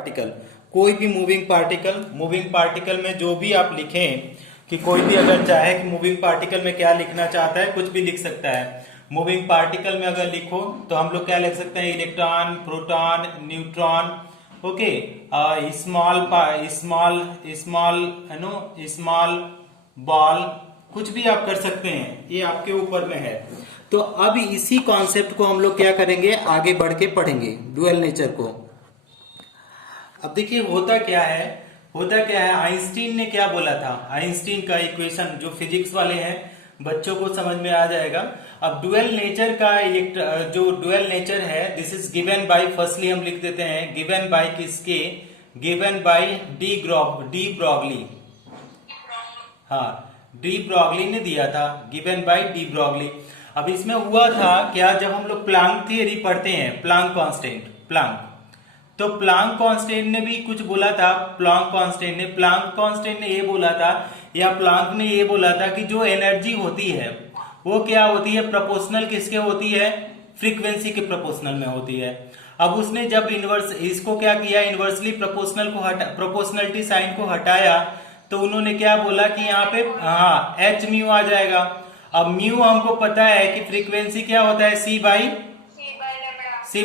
Particle, कोई भी moving particle में जो भी आप लिखें कि कोई भी अगर चाहे कि मूविंग पार्टिकल में क्या लिखना चाहता है, कुछ भी लिख सकता है। मूविंग पार्टिकल में अगर लिखो तो हम लोग क्या लिख सकते हैं, electron, proton, neutron, okay, small small small small ball, कुछ भी आप कर सकते हैं, ये आपके ऊपर में है। तो अब इसी कॉन्सेप्ट को हम लोग क्या करेंगे, आगे बढ़ के पढ़ेंगे ड्यूअल नेचर को। अब देखिए होता क्या है, आइंस्टीन ने क्या बोला था, आइंस्टीन का इक्वेशन जो फिजिक्स वाले हैं बच्चों को समझ में आ जाएगा। अब ड्यूअल नेचर का जो ड्यूअल नेचर है, this is given by, firstly हम लिख देते हैं गिवन बाय किसके, गिवन बाय डी ब्रॉगली, हाँ डी ब्रॉगली ने दिया था, गिवन बाय डी ब्रॉगली। अब इसमें हुआ था क्या, जब हम लोग प्लांक थियरी पढ़ते हैं, प्लांक कांस्टेंट, तो प्लांक कांस्टेंट ने भी कुछ बोला था। प्लांक कांस्टेंट ने ये बोला था, या प्लांक ने ये बोला था कि जो एनर्जी होती है वो क्या होती है, प्रोपोर्शनल किसके होती है, फ्रीक्वेंसी के प्रोपोर्शनल में होती है। अब उसने जब इनवर्स इसको क्या किया, इनवर्सली प्रोपोर्शनलिटी साइन को हटाया, तो उन्होंने क्या बोला कि यहाँ पे हाँ एच म्यू आ जाएगा। अब म्यू हमको पता है कि फ्रीक्वेंसी क्या होता है, सी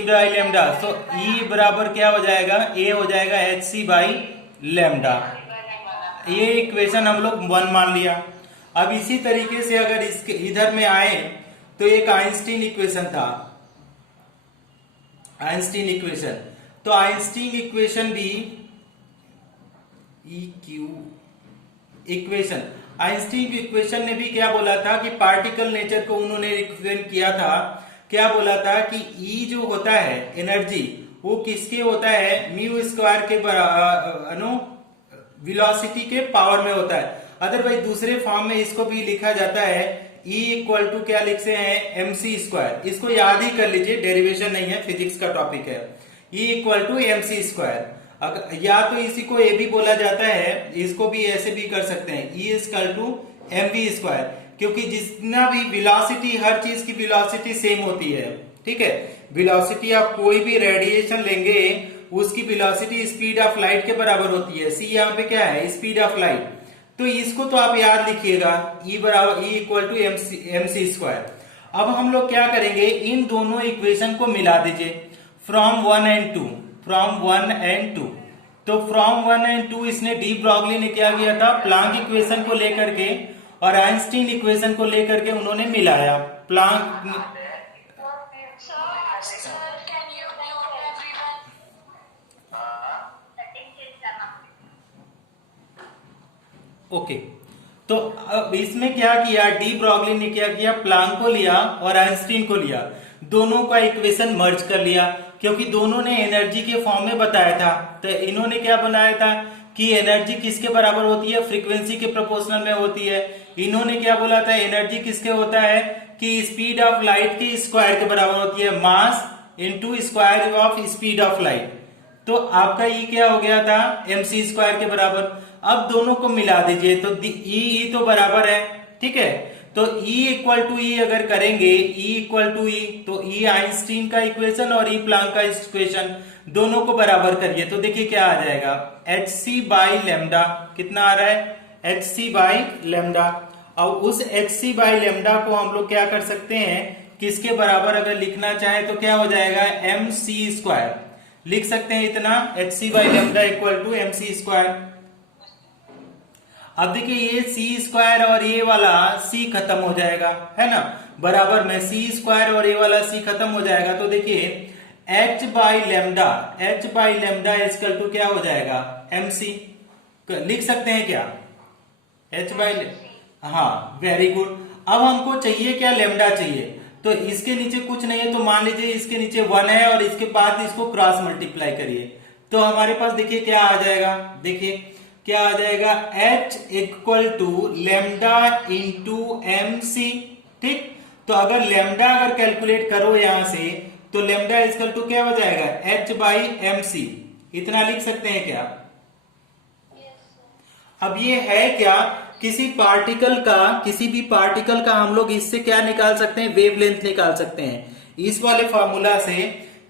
बाई लेमडा। तो ई बराबर क्या हो जाएगा, ए हो जाएगा एच सी बाई लेमडा। ये इक्वेशन हम लोग 1 मान लिया। अब इसी तरीके से अगर इसके इधर में आए तो एक आइंस्टीन इक्वेशन था, आइंस्टीन इक्वेशन भी आइंस्टीन की इक्वेशन ने भी क्या बोला था कि पार्टिकल नेचर को उन्होंने रिप्रेजेंट किया था, क्या बोला था कि ई जो होता है एनर्जी, वो किसके होता है, म्यू स्क्वायर के वेलोसिटी के पावर में होता है। अदरवाइज दूसरे फॉर्म में इसको भी लिखा जाता है E इक्वल टू क्या लिखते हैं, MC स्क्वायर। इसको याद ही कर लीजिए, डेरिवेशन नहीं है, फिजिक्स का टॉपिक है। E equal to MC square, या तो इसी को ए भी बोला जाता है, इसको भी ऐसे भी कर सकते हैं, E equal to MV square, क्योंकि जितना भी वेलोसिटी, हर चीज की वेलोसिटी सेम होती है, ठीक है। वेलोसिटी आप कोई भी रेडिएशन लेंगे उसकी वेलोसिटी स्पीड ऑफ लाइट के बराबर होती है। सी यहाँ पे क्या है, स्पीड ऑफ लाइट। तो इसको तो आप याद लिखिएगा, E बराबर E equal to MC square. अब हम लोग क्या करेंगे, इन दोनों इक्वेशन को मिला दीजिए, फ्रॉम 1 एंड 2। तो फ्रॉम 1 एंड 2 इसने डी ब्रॉगली ने क्या किया था, प्लांक इक्वेशन को लेकर के और आइंस्टीन इक्वेशन को लेकर के उन्होंने मिलाया। प्लांक ओके, तो अब इसमें क्या किया, डी ब्रॉगली ने क्या किया, प्लांक को लिया और आइंस्टीन को लिया, दोनों का इक्वेशन मर्ज कर लिया, क्योंकि दोनों ने एनर्जी के फॉर्म में बताया था। तो इन्होंने क्या बनाया था कि एनर्जी किसके बराबर होती है, फ्रीक्वेंसी के प्रोपोर्शनल में होती है। इन्होंने क्या बोला था, एनर्जी किसके होता है कि स्पीड ऑफ लाइट के स्क्वायर के बराबर होती है, mass into square of speed of light. तो आपका ई क्या हो गया था, MC स्क्वायर के बराबर। अब दोनों को मिला दीजिए तो ई तो बराबर है, ठीक है। तो E इक्वल टू ई अगर करेंगे, E इक्वल टू ई, तो E आइंस्टीन का इक्वेशन और E प्लांक का इक्वेशन, दोनों को बराबर करिए तो देखिए क्या आ जाएगा, HC बाई लेमडा। कितना आ रहा है, HC बाई लेमडा। और उस HC बाई लेमडा को हम लोग क्या कर सकते हैं, किसके बराबर अगर लिखना चाहे तो क्या हो जाएगा, MC स्क्वायर लिख सकते हैं। इतना HC by lambda equal to MC square. अब देखिए ये C स्क्वायर और ये वाला C खत्म हो जाएगा, है ना, बराबर में C स्क्वायर और ये वाला C खत्म हो जाएगा। तो देखिए H by lambda equal to क्या हो जाएगा, MC लिख सकते हैं क्या, H बाई, हाँ वेरी गुड। अब हमको चाहिए क्या, लेमडा चाहिए, तो इसके नीचे कुछ नहीं है, तो मान लीजिए इसके नीचे 1 है और इसके बाद इसको क्रॉस मल्टीप्लाई करिए, तो हमारे पास देखिए क्या आ जाएगा, देखिए क्या आ जाएगा, H equal to lambda into MC, ठीक। तो अगर लेमडा अगर कैलकुलेट करो यहां से, तो लेमडा इक्वल टू क्या हो जाएगा, H बाई MC। इतना लिख सकते हैं क्या? अब ये है क्या, किसी भी पार्टिकल का हम लोग इससे क्या निकाल सकते हैं, वेवलेंथ निकाल सकते हैं। इस वाले फार्मूला से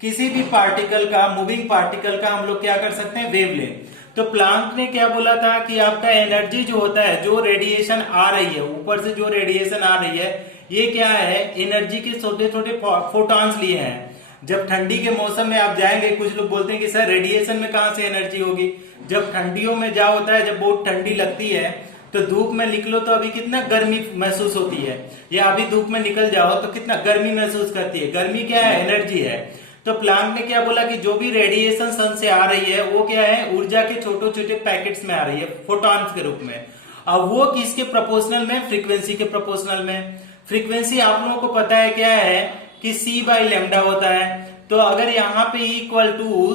किसी भी पार्टिकल का, मूविंग पार्टिकल का हम लोग क्या कर सकते हैं, वेव लें। तो प्लांक ने क्या बोला था कि आपका एनर्जी जो होता है, जो रेडिएशन आ रही है ऊपर से, जो रेडिएशन आ रही है, ये क्या है, एनर्जी के छोटे छोटे फोटॉन्स लिए हैं। जब ठंडी के मौसम में आप जाएंगे, कुछ लोग बोलते हैं कि सर रेडिएशन में कहां से एनर्जी होगी। जब ठंडियों में जा होता है, जब बहुत ठंडी लगती है तो धूप में निकलो तो अभी कितना गर्मी महसूस होती है, या अभी धूप में निकल जाओ तो कितना गर्मी महसूस करती है। गर्मी क्या है, एनर्जी है। तो प्लांक ने क्या बोला कि जो भी रेडिएशन सन से आ रही है वो क्या है, ऊर्जा के छोटे छोटे पैकेट्स में आ रही है, फोटॉन्स के रूप में। अब वो किसके प्रोपोर्शनल में, फ्रीक्वेंसी के प्रोपोर्शनल में। फ्रीक्वेंसी आप लोगों को पता है क्या है कि c बाई लेमडा होता है। तो अगर यहाँ पे इक्वल टू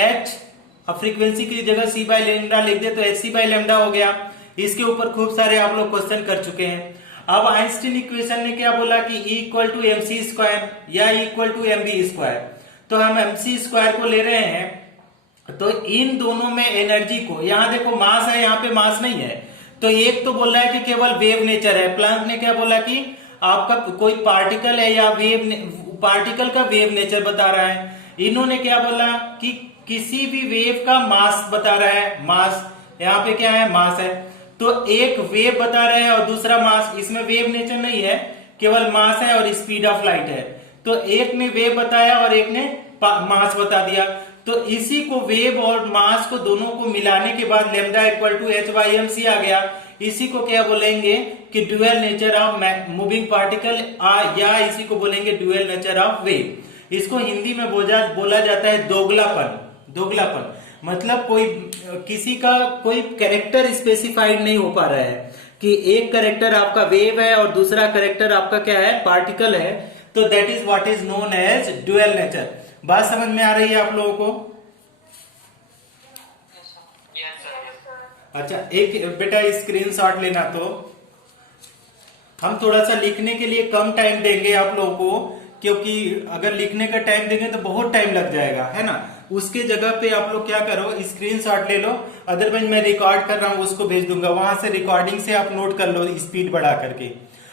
h, अब फ्रीक्वेंसी की जगह c बाई लेमडा लिख दे तो hc बाई लेमडा हो गया। इसके ऊपर खूब सारे आप लोग क्वेश्चन कर चुके हैं। अब आइंस्टीन इक्वेशन ने क्या बोला कि E equal to M C square या equal to M B square. तो हम एम सी स्क्वायर को ले रहे हैं, तो इन दोनों में एनर्जी को, यहां देखो मास है, यहाँ पे मास नहीं है। तो एक तो बोल रहा है कि केवल वेव नेचर है। प्लांक ने क्या बोला कि आपका कोई पार्टिकल है या वेव, पार्टिकल का वेव नेचर बता रहा है। इन्होंने क्या बोला कि किसी भी वेव का मास बता रहा है, मास, यहाँ पे क्या है, मास है। तो एक वेव बता रहे हैं और दूसरा मास, इसमें वेव नेचर नहीं है, केवल मास है और स्पीड ऑफ लाइट है। तो एक ने वेव बताया और एक ने मास बता दिया। तो इसी को, वेव और मास को दोनों को मिलाने के बाद lambda equal to H by M C आ गया। इसी को क्या बोलेंगे कि dual nature of moving particle, या इसी को बोलेंगे ड्यूअल नेचर ऑफ वेव। इसको हिंदी में बोला जाता है दोगलापन। दोगलापन मतलब कोई, किसी का कोई कैरेक्टर स्पेसिफाइड नहीं हो पा रहा है कि एक कैरेक्टर आपका वेव है और दूसरा कैरेक्टर आपका क्या है, पार्टिकल है। तो that is what is known as dual nature. बात समझ में आ रही है आप लोगों को? अच्छा, एक बेटा स्क्रीनशॉट लेना। तो हम थोड़ा सा लिखने के लिए कम टाइम देंगे आप लोगों को, क्योंकि अगर लिखने का टाइम देंगे तो बहुत टाइम लग जाएगा, है ना। उसके जगह पे आप लोग क्या करो, स्क्रीनशॉट ले लो। अदरवाइज मैं रिकॉर्ड कर रहा हूँ उसको भेज दूंगा, वहां से रिकॉर्डिंग से आप नोट कर लो स्पीड बढ़ा करके।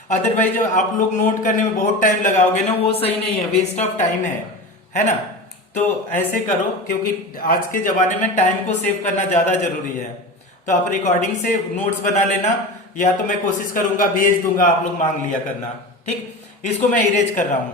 अदरवाइज आप लोग नोट करने में बहुत टाइम लगाओगे ना, वो सही नहीं है, वेस्ट ऑफ टाइम है ना। तो ऐसे करो, क्योंकि आज के जमाने में टाइम को सेव करना ज्यादा जरूरी है। तो आप रिकॉर्डिंग से नोट्स बना लेना, या तो मैं कोशिश करूंगा भेज दूंगा, आप लोग मांग लिया करना, ठीक। इसको मैं इरेज कर रहा हूं,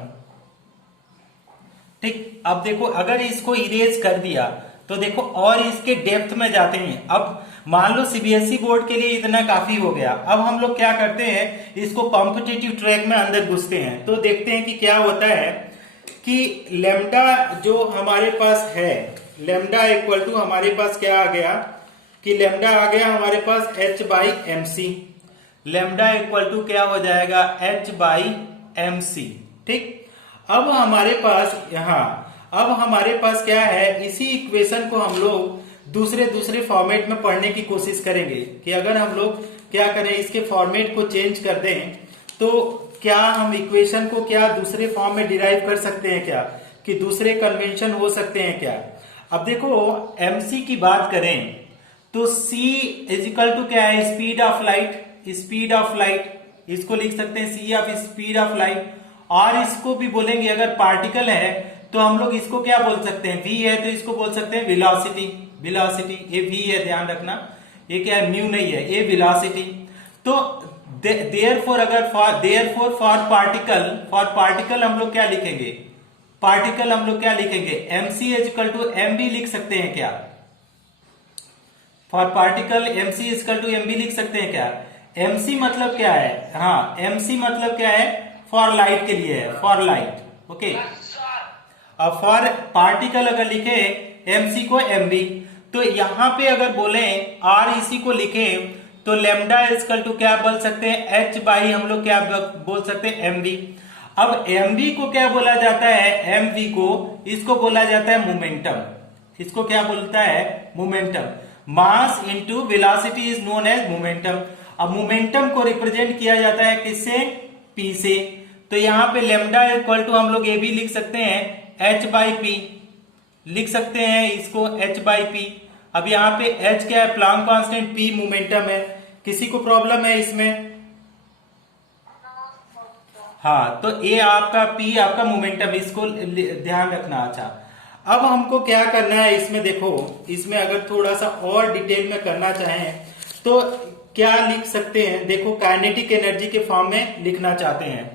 ठीक। अब देखो, अगर इसको इरेज कर दिया तो देखो, और इसके डेप्थ में जाते हैं। अब मान लो सीबीएसई बोर्ड के लिए इतना काफी हो गया। अब हम लोग क्या करते हैं, इसको कॉम्पिटिटिव ट्रैक में अंदर घुसते हैं। तो देखते हैं कि क्या होता है कि लेमडा जो हमारे पास है, लेमडा इक्वल टू हमारे पास क्या आ गया कि लेमडा आ गया हमारे पास h by M C. Lambda equal to क्या हो जाएगा, h बाई एम सी, ठीक। अब हमारे पास अब हमारे पास क्या है, इसी इक्वेशन को हम लोग दूसरे फॉर्मेट में पढ़ने की कोशिश करेंगे कि अगर हम लोग क्या करें, इसके फॉर्मेट को चेंज कर दें तो क्या हम इक्वेशन को क्या दूसरे फॉर्म में डिराइव कर सकते हैं क्या, कि दूसरे कन्वेंशन हो सकते हैं क्या। अब देखो, एमसी की बात करें तो c इजिकल टू क्या है, speed of light. Speed of light इसको लिख सकते हैं c of speed of light. और इसको भी बोलेंगे, अगर पार्टिकल है तो हम लोग इसको क्या बोल सकते हैं, v है तो इसको बोल सकते हैं वेलोसिटी। वेलोसिटी ये v है, ध्यान रखना, ये क्या है, म्यू नहीं है, ये वेलोसिटी। तो देयरफॉर अगर फॉर पार्टिकल हम लोग क्या लिखेंगे, पार्टिकल हम लोग क्या लिखेंगे, mc इक्वल टू mv लिख सकते हैं क्या। For particle mc equal to mv लिख सकते हैं क्या। mc मतलब क्या है, हाँ mc मतलब क्या है, फॉर लाइट के लिए है, फॉर लाइट, ओके। अब फॉर पार्टिकल अगर लिखे mc को mv, तो यहां पे अगर बोले r इसी को लिखे तो लेमडा इक्वल टू क्या बोल सकते हैं, h बाई हम लोग क्या बोल सकते हैं, mv। अब mv को क्या बोला जाता है, mv को इसको बोला जाता है मोमेंटम। इसको क्या बोलता है, momentum. Mass into velocity is known as momentum. अब मोमेंटम को रिप्रेजेंट किया जाता है किससे, p से। तो यहाँ पे लेमडा इक्वल टू हम लोग ये भी लिख सकते हैं h बाई पी, लिख सकते हैं इसको h बाई पी। अब यहाँ पे h क्या है, प्लांक कांस्टेंट, p मोमेंटम है। किसी को प्रॉब्लम है इसमें, हाँ। तो ये आपका p आपका मोमेंटम, इसको ध्यान रखना। अच्छा, अब हमको क्या करना है इसमें, देखो इसमें अगर थोड़ा सा और डिटेल में करना चाहें तो क्या लिख सकते हैं, देखो काइनेटिक एनर्जी के फॉर्म में लिखना चाहते हैं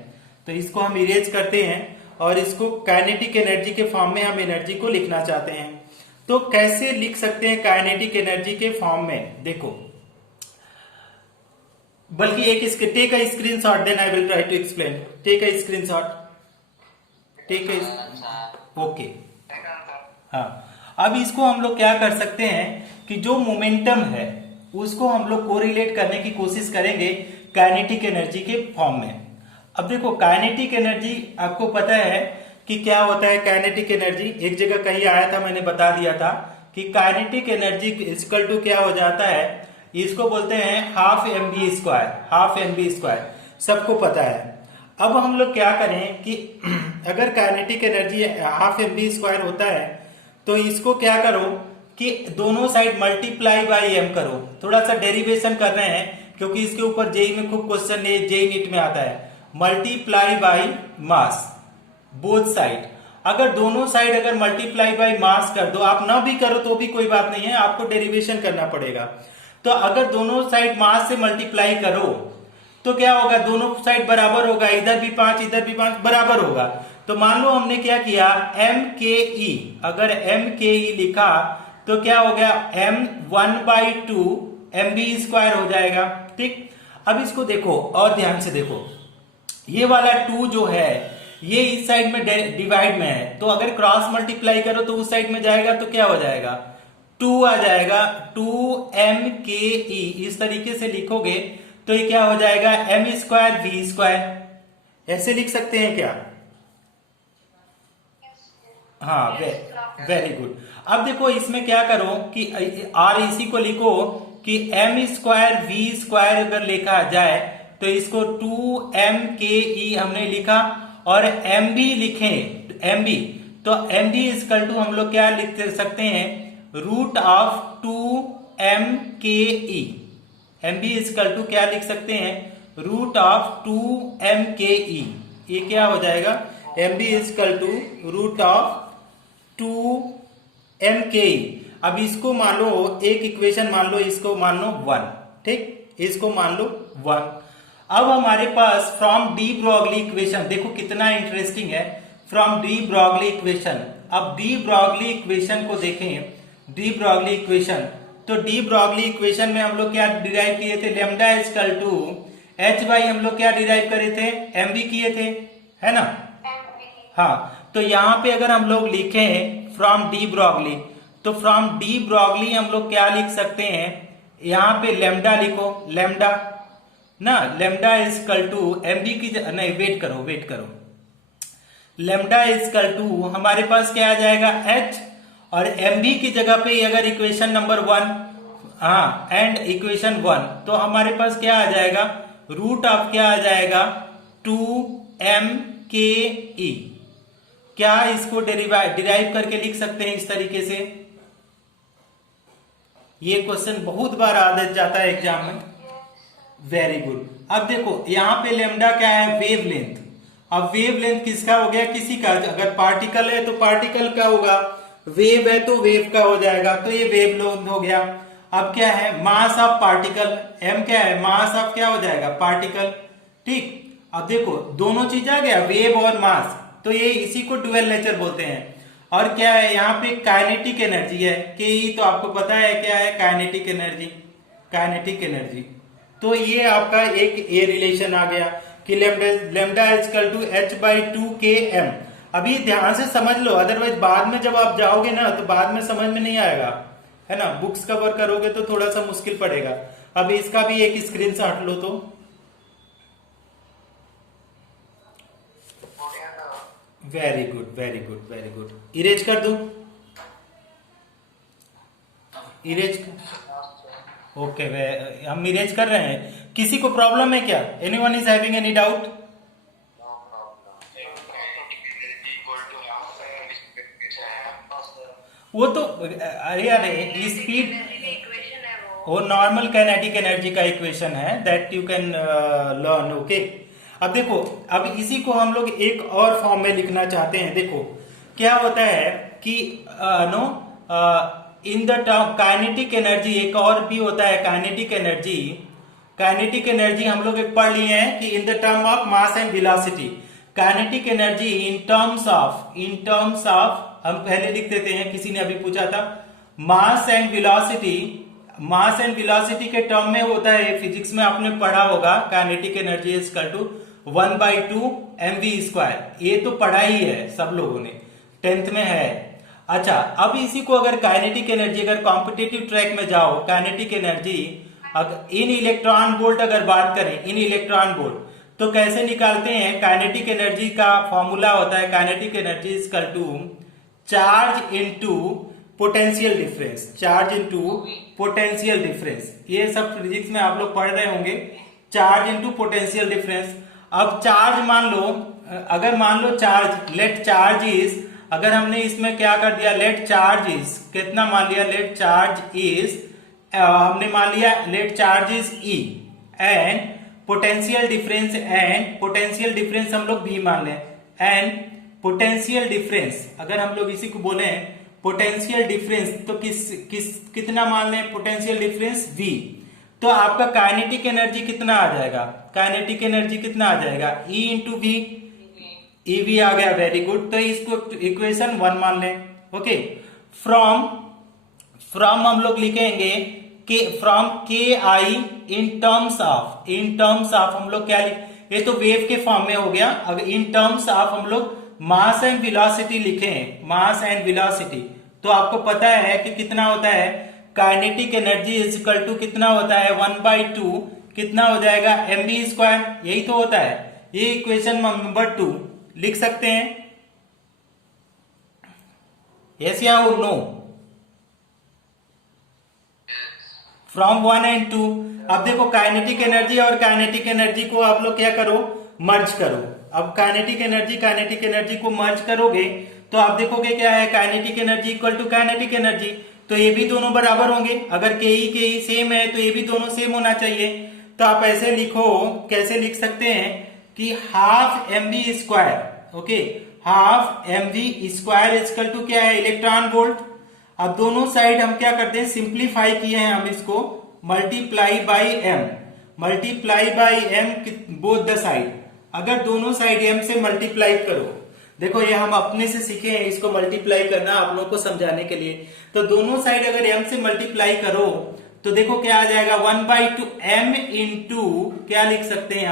तो इसको हम इरेज करते हैं और इसको काइनेटिक एनर्जी के फॉर्म में हम एनर्जी को लिखना चाहते हैं। तो कैसे लिख सकते हैं काइनेटिक एनर्जी के फॉर्म में, देखो बल्कि एक take a screenshot, then I will try to explain. Take a screenshot, take a, okay. हाँ, अब इसको हम लोग क्या कर सकते हैं कि जो मोमेंटम है उसको हम लोग कोरिलेट करने की कोशिश करेंगे काइनेटिक एनर्जी के फॉर्म में। अब देखो काइनेटिक एनर्जी आपको पता है कि क्या होता है। काइनेटिक एनर्जी एक जगह कहीं आया था, मैंने बता दिया था कि काइनेटिक एनर्जी इक्वल टू क्या हो जाता है, इसको बोलते हैं half M B square, half M B square, सबको पता है। अब हम लोग क्या करें कि अगर kinetic energy half M B square होता है तो इसको क्या करो कि दोनों साइड मल्टीप्लाई बाई एम करो। थोड़ा सा डेरिवेशन कर रहे हैं क्योंकि इसके ऊपर जेई में खूब क्वेश्चन जेई नीट में आता है। Multiply by mass both side, अगर दोनों साइड अगर मल्टीप्लाई बाई मास कर दो, आप ना भी करो तो भी कोई बात नहीं है, आपको डेरिवेशन करना पड़ेगा। तो अगर दोनों साइड मास से मल्टीप्लाई करो तो क्या होगा, दोनों साइड बराबर होगा, इधर भी 5 इधर भी 5 बराबर होगा। तो मान लो हमने क्या किया, एम के ई, अगर एम के ई लिखा तो क्या हो गया, m 1/2 एम बी स्क्वायर हो जाएगा। ठीक, अब इसको देखो और ध्यान से देखो, ये वाला 2 जो है ये इस साइड में डिवाइड में है, तो अगर क्रॉस मल्टीप्लाई करो तो उस साइड में जाएगा तो क्या हो जाएगा, 2 आ जाएगा। 2m के ई इस तरीके से लिखोगे तो ये क्या हो जाएगा, m स्क्वायर v स्क्वायर। ऐसे लिख सकते हैं क्या? हाँ, वेरी गुड। अब देखो इसमें क्या करो कि आर इसी को लिखो कि m स्क्वायर v स्क्वायर अगर लिखा जाए तो इसको 2m के ई हमने लिखा और mb लिखें, mb तो mb इक्वल टू हम लोग क्या लिख सकते हैं, रूट ऑफ 2m के ई। mb इक्वल टू क्या लिख सकते हैं, रूट ऑफ 2m के ई। ये क्या हो जाएगा, mb equal to root of 2m के ई। अब इसको मान लो एक इक्वेशन मान लो, इसको मान लो 1, ठीक, इसको मान लो 1। अब हमारे पास फ्रॉम डी ब्रॉगली इक्वेशन, देखो कितना इंटरेस्टिंग है, फ्रॉम डी ब्रॉगली इक्वेशन। अब डी ब्रॉगली इक्वेशन को देखें, डी ब्रॉगली इक्वेशन, तो डी ब्रॉगली इक्वेशन में हम लोग क्या डिराइव किए थे, lambda equal to H by, हम लोग क्या डिराइव करे थे, एम बी किए थे, है ना। हाँ, तो यहाँ पे अगर हम लोग लिखें फ्रॉम डी ब्रॉगली, तो फ्रॉम डी ब्रॉगली हम लोग क्या लिख सकते हैं, यहाँ पे लेमडा लिखो, लेमडा ना, lambda equal to M B की नहीं, वेट करो, लेमडा इक्वल टू हमारे पास क्या आ जाएगा, एच, और एम बी की जगह पे अगर इक्वेशन नंबर 1, हाँ, एंड इक्वेशन 1, तो हमारे पास क्या आ जाएगा, रूट ऑफ क्या आ जाएगा, 2m के ई। क्या इसको डिराइव करके लिख सकते हैं इस तरीके से? ये क्वेश्चन बहुत बार आ जाता है एग्जाम में। Very good. अब देखो यहाँ पे लेमडा क्या है, वेव लेंथ। अब वेव लेंथ किसका हो गया, किसी का, अगर पार्टिकल है तो पार्टिकल का होगा, वेव है तो वेव का हो जाएगा, तो ये वेव लेंथ हो गया। अब क्या है, मास ऑफ पार्टिकल, m क्या है, मास ऑफ क्या हो जाएगा, पार्टिकल। ठीक, अब देखो दोनों चीज आ गया, वेव और मास, तो ये इसी को डुअल नेचर बोलते हैं। और क्या है यहाँ पे, काइनेटिक एनर्जी है, के ई तो आपको पता है क्या है, काइनेटिक एनर्जी, काइनेटिक एनर्जी। तो ये आपका एक ए रिलेशन आ गया कि lambda equal to H by 2 के एम। अभी ध्यान से समझ लो, अदरवाइज बाद में जब आप जाओगे ना तो बाद में समझ में नहीं आएगा, है ना, बुक्स कवर करोगे तो थोड़ा सा मुश्किल पड़ेगा। अब इसका भी एक स्क्रीनशॉट लो तो very good, very good, very good. Erase कर दो, इरेज, ओके, हम इरेज कर रहे हैं। किसी को प्रॉब्लम है क्या, anyone is having any doubt? वो तो अरे अरे स्पीड, वो नॉर्मल काइनेटिक एनर्जी का इक्वेशन है, that you can learn, okay. अब देखो, अब इसी को हम लोग एक और फॉर्म में लिखना चाहते हैं। देखो क्या होता है कि no in the term kinetic energy, एक और भी होता है काइनेटिक एनर्जी। काइनेटिक एनर्जी हम लोग एक पढ़ लिए हैं कि in the term of mass and velocity. Kinetic energy in terms of हम पहले लिख देते हैं, किसी ने अभी पूछा था mass and velocity. Mass and velocity के टर्म में होता है, फिजिक्स में आपने पढ़ा होगा, kinetic energy is equal to 1/2 mv²। ये तो पढ़ा ही है सब लोगों ने, 10th में है। अच्छा, अब इसी को अगर काइनेटिक एनर्जी, अगर कॉम्पिटिटिव ट्रैक में जाओ, kinetic energy in electron volt अगर बात करें, इन इलेक्ट्रॉन वोल्ट, तो कैसे निकालते हैं? काइनेटिक एनर्जी का फॉर्मूला होता है kinetic energy is equal to charge into potential difference. Charge into potential difference, ये सब फिजिक्स में आप लोग पढ़ रहे होंगे, चार्ज इनटू पोटेंशियल डिफरेंस। अब चार्ज मान लो, अगर मान लो चार्ज, लेट चार्ज इज, अगर हमने इसमें क्या कर दिया, लेट चार्ज इज, कितना मान लिया, लेट चार्ज इज, हमने मान लिया let charge is E, and potential difference, and potential difference हम लोग भी मान लें, एंड पोटेंशियल डिफरेंस, अगर हम लोग इसी को बोले पोटेंशियल डिफरेंस, तो कितना मान लें पोटेंशियल डिफरेंस v, तो आपका काइनेटिक एनर्जी कितना आ जाएगा? काइनेटिक एनर्जी कितना आ जाएगा? E इंटू वी, ईवी आ गया, वेरी गुड। तो इसको इक्वेशन 1 मान लें। ओके, फ्रॉम हम लोग लिखेंगे कि फ्रॉम के आई इन टर्म्स ऑफ हम लोग क्या लिख, ये तो वेव के फॉर्म में हो गया। अगर इन टर्म्स ऑफ हम लोग मास एंड वेलोसिटी लिखें, मास एंड वेलोसिटी, तो आपको पता है कि कितना होता है kinetic energy is equal to कितना होता है 1/2, कितना हो जाएगा mv², यही तो होता है। ये इक्वेशन नंबर 2 लिख सकते हैं, यस या नो? From 1 and 2। अब देखो काइनेटिक एनर्जी और काइनेटिक एनर्जी को आप लोग क्या करो, मर्ज करो। अब काइनेटिक एनर्जी को मर्ज करोगे तो आप देखोगे क्या है, kinetic energy equal to kinetic energy, तो ये भी दोनों बराबर होंगे। अगर के ई सेम है तो ये भी दोनों सेम होना चाहिए। तो आप ऐसे लिखो, कैसे लिख सकते हैं कि half mv², okay, half mv² equal to क्या है, इलेक्ट्रॉन वोल्ट। अब दोनों साइड हम क्या करते हैं, सिंप्लीफाई किए हैं हम इसको, multiply by m both the side. अगर दोनों साइड m से मल्टीप्लाई करो, देखो ये हम अपने से सीखे हैं इसको मल्टीप्लाई करना आप लोगों को समझाने के लिए। तो दोनों साइड अगर m से मल्टीप्लाई करो तो देखो क्या आ जाएगा, 1/2 m इंटू क्या लिख सकते हैं,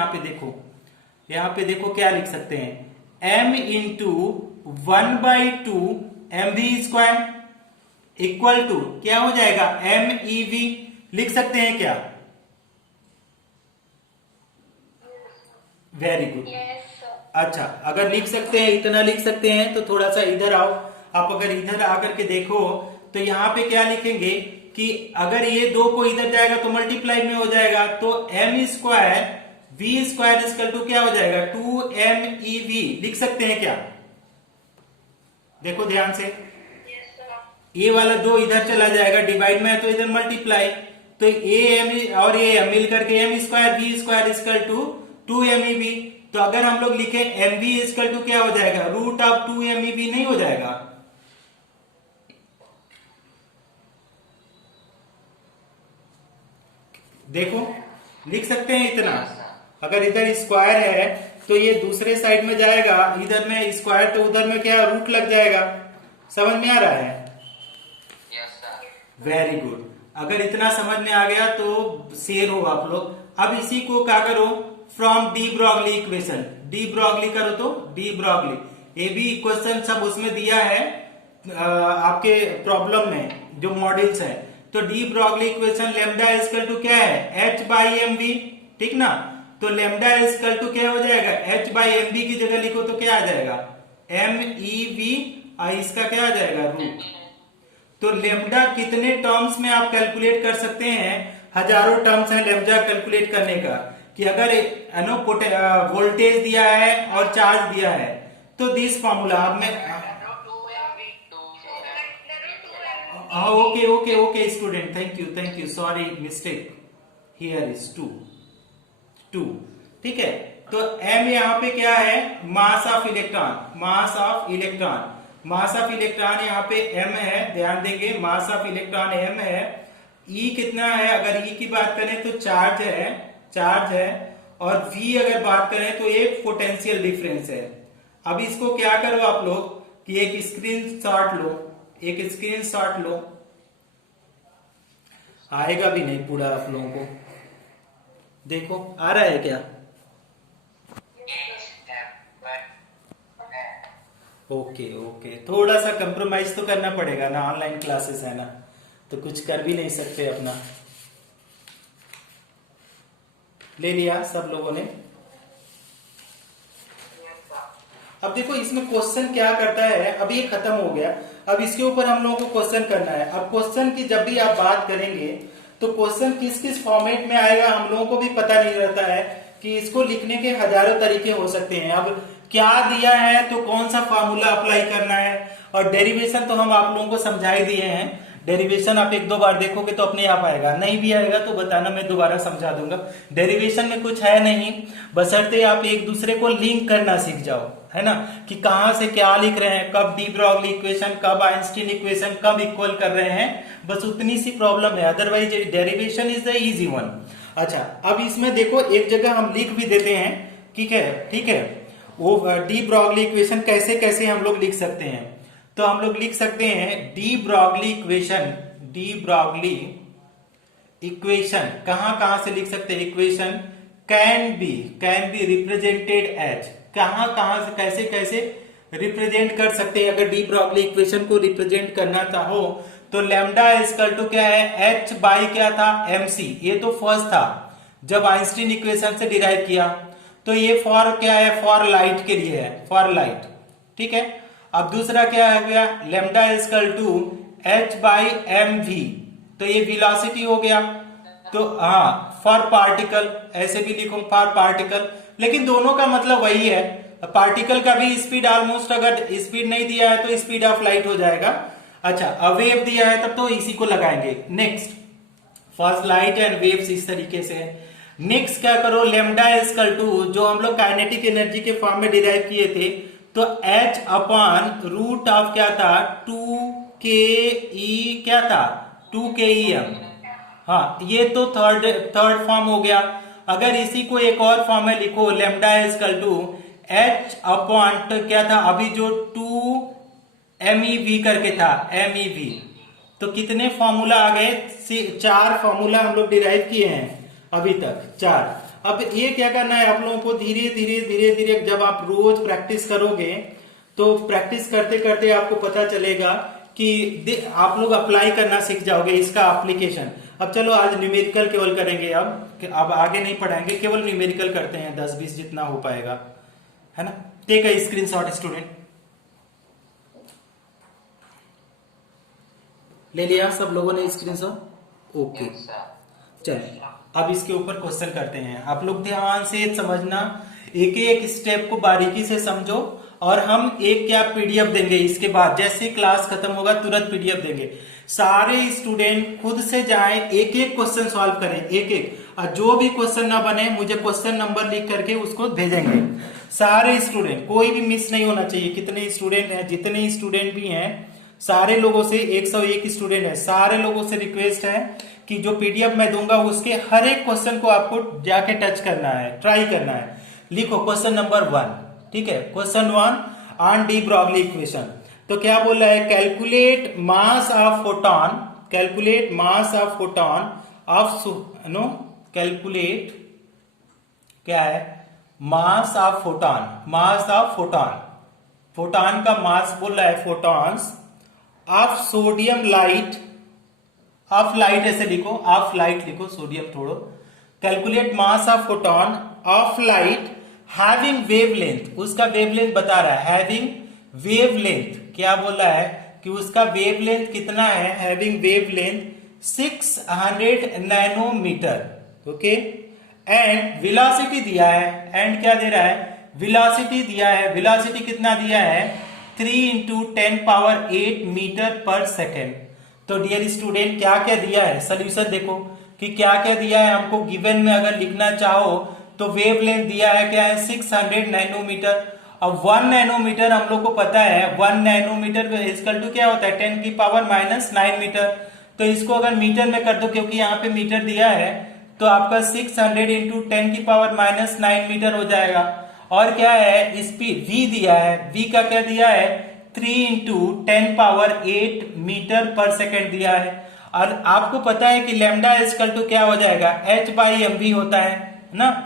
यहाँ पे देखो क्या लिख सकते हैं, m into 1/2 mv² equal to क्या हो जाएगा, mev। लिख सकते हैं क्या? Very good. अच्छा, अगर लिख सकते हैं, इतना लिख सकते हैं, तो थोड़ा सा इधर आओ। आप अगर इधर आकर के देखो तो यहाँ पे क्या लिखेंगे कि अगर ये 2 को इधर जाएगा तो मल्टीप्लाई में हो जाएगा, तो m² v² इक्वल टू क्या हो जाएगा, 2mev। लिख सकते हैं क्या? देखो ध्यान से, ये वाला 2 इधर चला जाएगा, डिवाइड में है तो इधर मल्टीप्लाई, तो a और a मिल करके m² v² equal to 2mev। तो अगर हम लोग लिखे mv इक्वल टू क्या हो जाएगा, √2mev नहीं हो जाएगा? देखो लिख सकते हैं इतना। अगर इधर स्क्वायर है तो ये दूसरे साइड में जाएगा, इधर में स्क्वायर तो उधर में क्या रूट लग जाएगा। समझ में आ रहा है? Very good. अगर इतना समझ में आ गया तो शेयर हो आप लोग। अब इसी को क्या करो, from de Broglie equation, de Broglie करो तो डी ब्रॉगली, ये भी क्वेश्चन सब उसमें दिया है आपके प्रॉब्लम में जो मॉड्यूल्स है। तो de Broglie equation lambda equal to क्या है, h/mv, ठीक ना। तो लेमडा इक्वल टू क्या हो जाएगा, h/mv की जगह लिखो तो क्या आ जाएगा, mev, इसका क्या आ जाएगा, रूट। तो लेमडा कितने टर्म्स में आप कैलकुलेट कर सकते हैं, हजारों टर्म्स हैं लेमडा कैलकुलेट करने का। कि अगर वोल्टेज दिया है और चार्ज दिया है तो दिस फॉर्मूला अब मैं okay student, thank you, sorry mistake, here is 2, ठीक है। तो m यहाँ पे क्या है, mass of electron, mass of electron यहाँ पे m है, ध्यान देंगे मास ऑफ इलेक्ट्रॉन m है। E कितना है, अगर E की बात करें तो चार्ज है, और V अगर बात करें तो एक पोटेंशियल डिफरेंस है। अब इसको क्या करो आप लोग कि एक स्क्रीनशॉट लो, आएगा भी नहीं पूरा आप लोगों को, देखो आ रहा है क्या? ओके, थोड़ा सा कंप्रोमाइज तो करना पड़ेगा ना, ऑनलाइन क्लासेस है ना, तो कुछ कर भी नहीं सकते अपना। ले लिया सब लोगों ने? अब देखो इसमें क्वेश्चन क्या करता है, अब ये खत्म हो गया, अब इसके ऊपर हम लोगों को क्वेश्चन करना है। अब क्वेश्चन की जब भी आप बात करेंगे तो क्वेश्चन किस किस फॉर्मेट में आएगा हम लोगों को भी पता नहीं रहता है, कि इसको लिखने के हजारों तरीके हो सकते हैं। अब क्या दिया है तो कौन सा फॉर्मूला अप्लाई करना है, और डेरिवेशन तो हम आप लोगों को समझा ही दिए हैं। डेरिवेशन आप एक दो बार देखोगे तो अपने आप आएगा, नहीं भी आएगा तो बताना, मैं दोबारा समझा दूंगा। डेरिवेशन में कुछ है नहीं, बशर्ते आप एक दूसरे को लिंक करना सीख जाओ, है ना, कि कहां से क्या लिख रहे हैं, कब डी ब्रॉगली इक्वेशन, कब आइंस्टीन इक्वेशन, कब इक्वल कर रहे हैं, बस उतनी सी प्रॉब्लम है, otherwise derivation is the easy one. अच्छा, अब इसमें देखो एक जगह हम लिख भी देते हैं, ठीक है, वो डी ब्रॉगली इक्वेशन कैसे कैसे हम लोग लिख सकते हैं। तो हम लोग लिख सकते हैं डी ब्रॉगली इक्वेशन कहां से लिख सकते हैं, equation can be represented as, कहां से कैसे रिप्रेजेंट कर सकते हैं। अगर डी ब्रॉगली इक्वेशन को रिप्रेजेंट करना चाहो तो लैम्डा इक्वल टू क्या है, h बाई क्या था, mc। ये तो फर्स्ट था जब आइंस्टीन इक्वेशन से डिराइव किया, तो ये फॉर क्या है, फॉर लाइट के लिए है, फॉर लाइट, ठीक है। अब दूसरा क्या है गया, lambda equal to h by M V, तो ये वेलोसिटी हो गया। तो हाँ, फॉर पार्टिकल ऐसे भी लिखूं, फॉर पार्टिकल, लेकिन दोनों का मतलब वही है। पार्टिकल का भी स्पीड ऑलमोस्ट, अगर स्पीड नहीं दिया है तो स्पीड ऑफ लाइट हो जाएगा। अच्छा, अब वेव दिया है तब तो इसी को लगाएंगे। Next, first light and waves इस तरीके से। नेक्स्ट क्या करो, लेमडा इक्वल टू, जो हम लोग काइनेटिक एनर्जी के फॉर्म में डिराइव किए थे, तो h अपॉन रूट ऑफ क्या था, 2ke क्या था, 2kem। हाँ, ये तो थर्ड फॉर्म हो गया। अगर इसी को एक और फॉर्म में लिखो, lambda equal to h upon क्या था, अभी जो 2mev करके था, mev, तो कितने फॉर्मूला आ गए, 4 फॉर्मूला हम लोग डिराइव किए हैं अभी तक, 4। अब ये क्या करना है आप लोगों को, धीरे धीरे जब आप रोज प्रैक्टिस करोगे तो प्रैक्टिस करते करते आपको पता चलेगा कि आप लोग अप्लाई करना सीख जाओगे इसका एप्लीकेशन। अब चलो आज न्यूमेरिकल केवल करेंगे, अब आगे नहीं पढ़ाएंगे, केवल न्यूमेरिकल करते हैं, 10-20 जितना हो पाएगा, है ना। टेक अ स्क्रीनशॉट स्टूडेंट, ले लिया सब लोगों ने स्क्रीनशॉट? ओके, चलिए अब इसके ऊपर क्वेश्चन करते हैं। आप लोग ध्यान से समझना, एक एक स्टेप को बारीकी से समझो, और हम एक क्या पीडीएफ देंगे इसके बाद, जैसे क्लास खत्म होगा तुरंत पीडीएफ देंगे। सारे स्टूडेंट खुद से जाएं, एक एक क्वेश्चन सॉल्व करें, एक, और जो भी क्वेश्चन ना बने मुझे क्वेश्चन नंबर लिख करके उसको भेजेंगे। सारे स्टूडेंट, कोई भी मिस नहीं होना चाहिए। कितने स्टूडेंट हैं, जितने स्टूडेंट भी हैं सारे लोगों से, 101 स्टूडेंट है, सारे लोगों से रिक्वेस्ट है कि जो पीडीएफ मैं दूंगा उसके हर एक क्वेश्चन को आपको जाके टच करना है, ट्राई करना है। लिखो क्वेश्चन नंबर 1, ठीक है, question 1 on de Broglie equation. तो क्या बोल रहा है, calculate mass of photon, calculate mass of photon of, no, calculate क्या है, mass of photon, mass of photon, photon का मास बोल रहा है, photons of sodium light, of light ऐसे लिखो, ऑफ लाइट लिखो, सोडियम छोड़ो। Calculate mass of photon of light having wavelength, उसका वेवलेंथ बता रहा है, हैविंग वेवलेंथ, क्या बोल रहा है कि उसका वेवलेंथ कितना है, having wavelength 600 nanometer, okay. And velocity दिया है, एंड क्या दे रहा है, वेलोसिटी दिया है, वेलोसिटी कितना दिया है, 3 × 10⁸ मीटर पर सेकेंड। तो डियर स्टूडेंट क्या क्या दिया है, सोल्यूशन देखो कि क्या क्या दिया है हमको। गिवन में अगर लिखना चाहो तो वेवलेंथ दिया है क्या है, 600 नैनोमीटर, अब 1 नैनोमीटर हम लोग को पता है, 1 नैनोमीटर इक्वल टू क्या होता है, 10 की पावर माइनस 9 मीटर। तो इसको अगर मीटर में कर दो, क्योंकि यहाँ पे मीटर दिया है, तो आपका 600 इंटू 10 की पावर माइनस 9 मीटर हो जाएगा। और क्या है, स्पीड v दिया है, v का क्या दिया है, 3 into 10 power 8 meter per second दिया है। और आपको पता है कि लैम्डा इक्वल टू क्या हो जाएगा, h बाई एम वी होता है ना,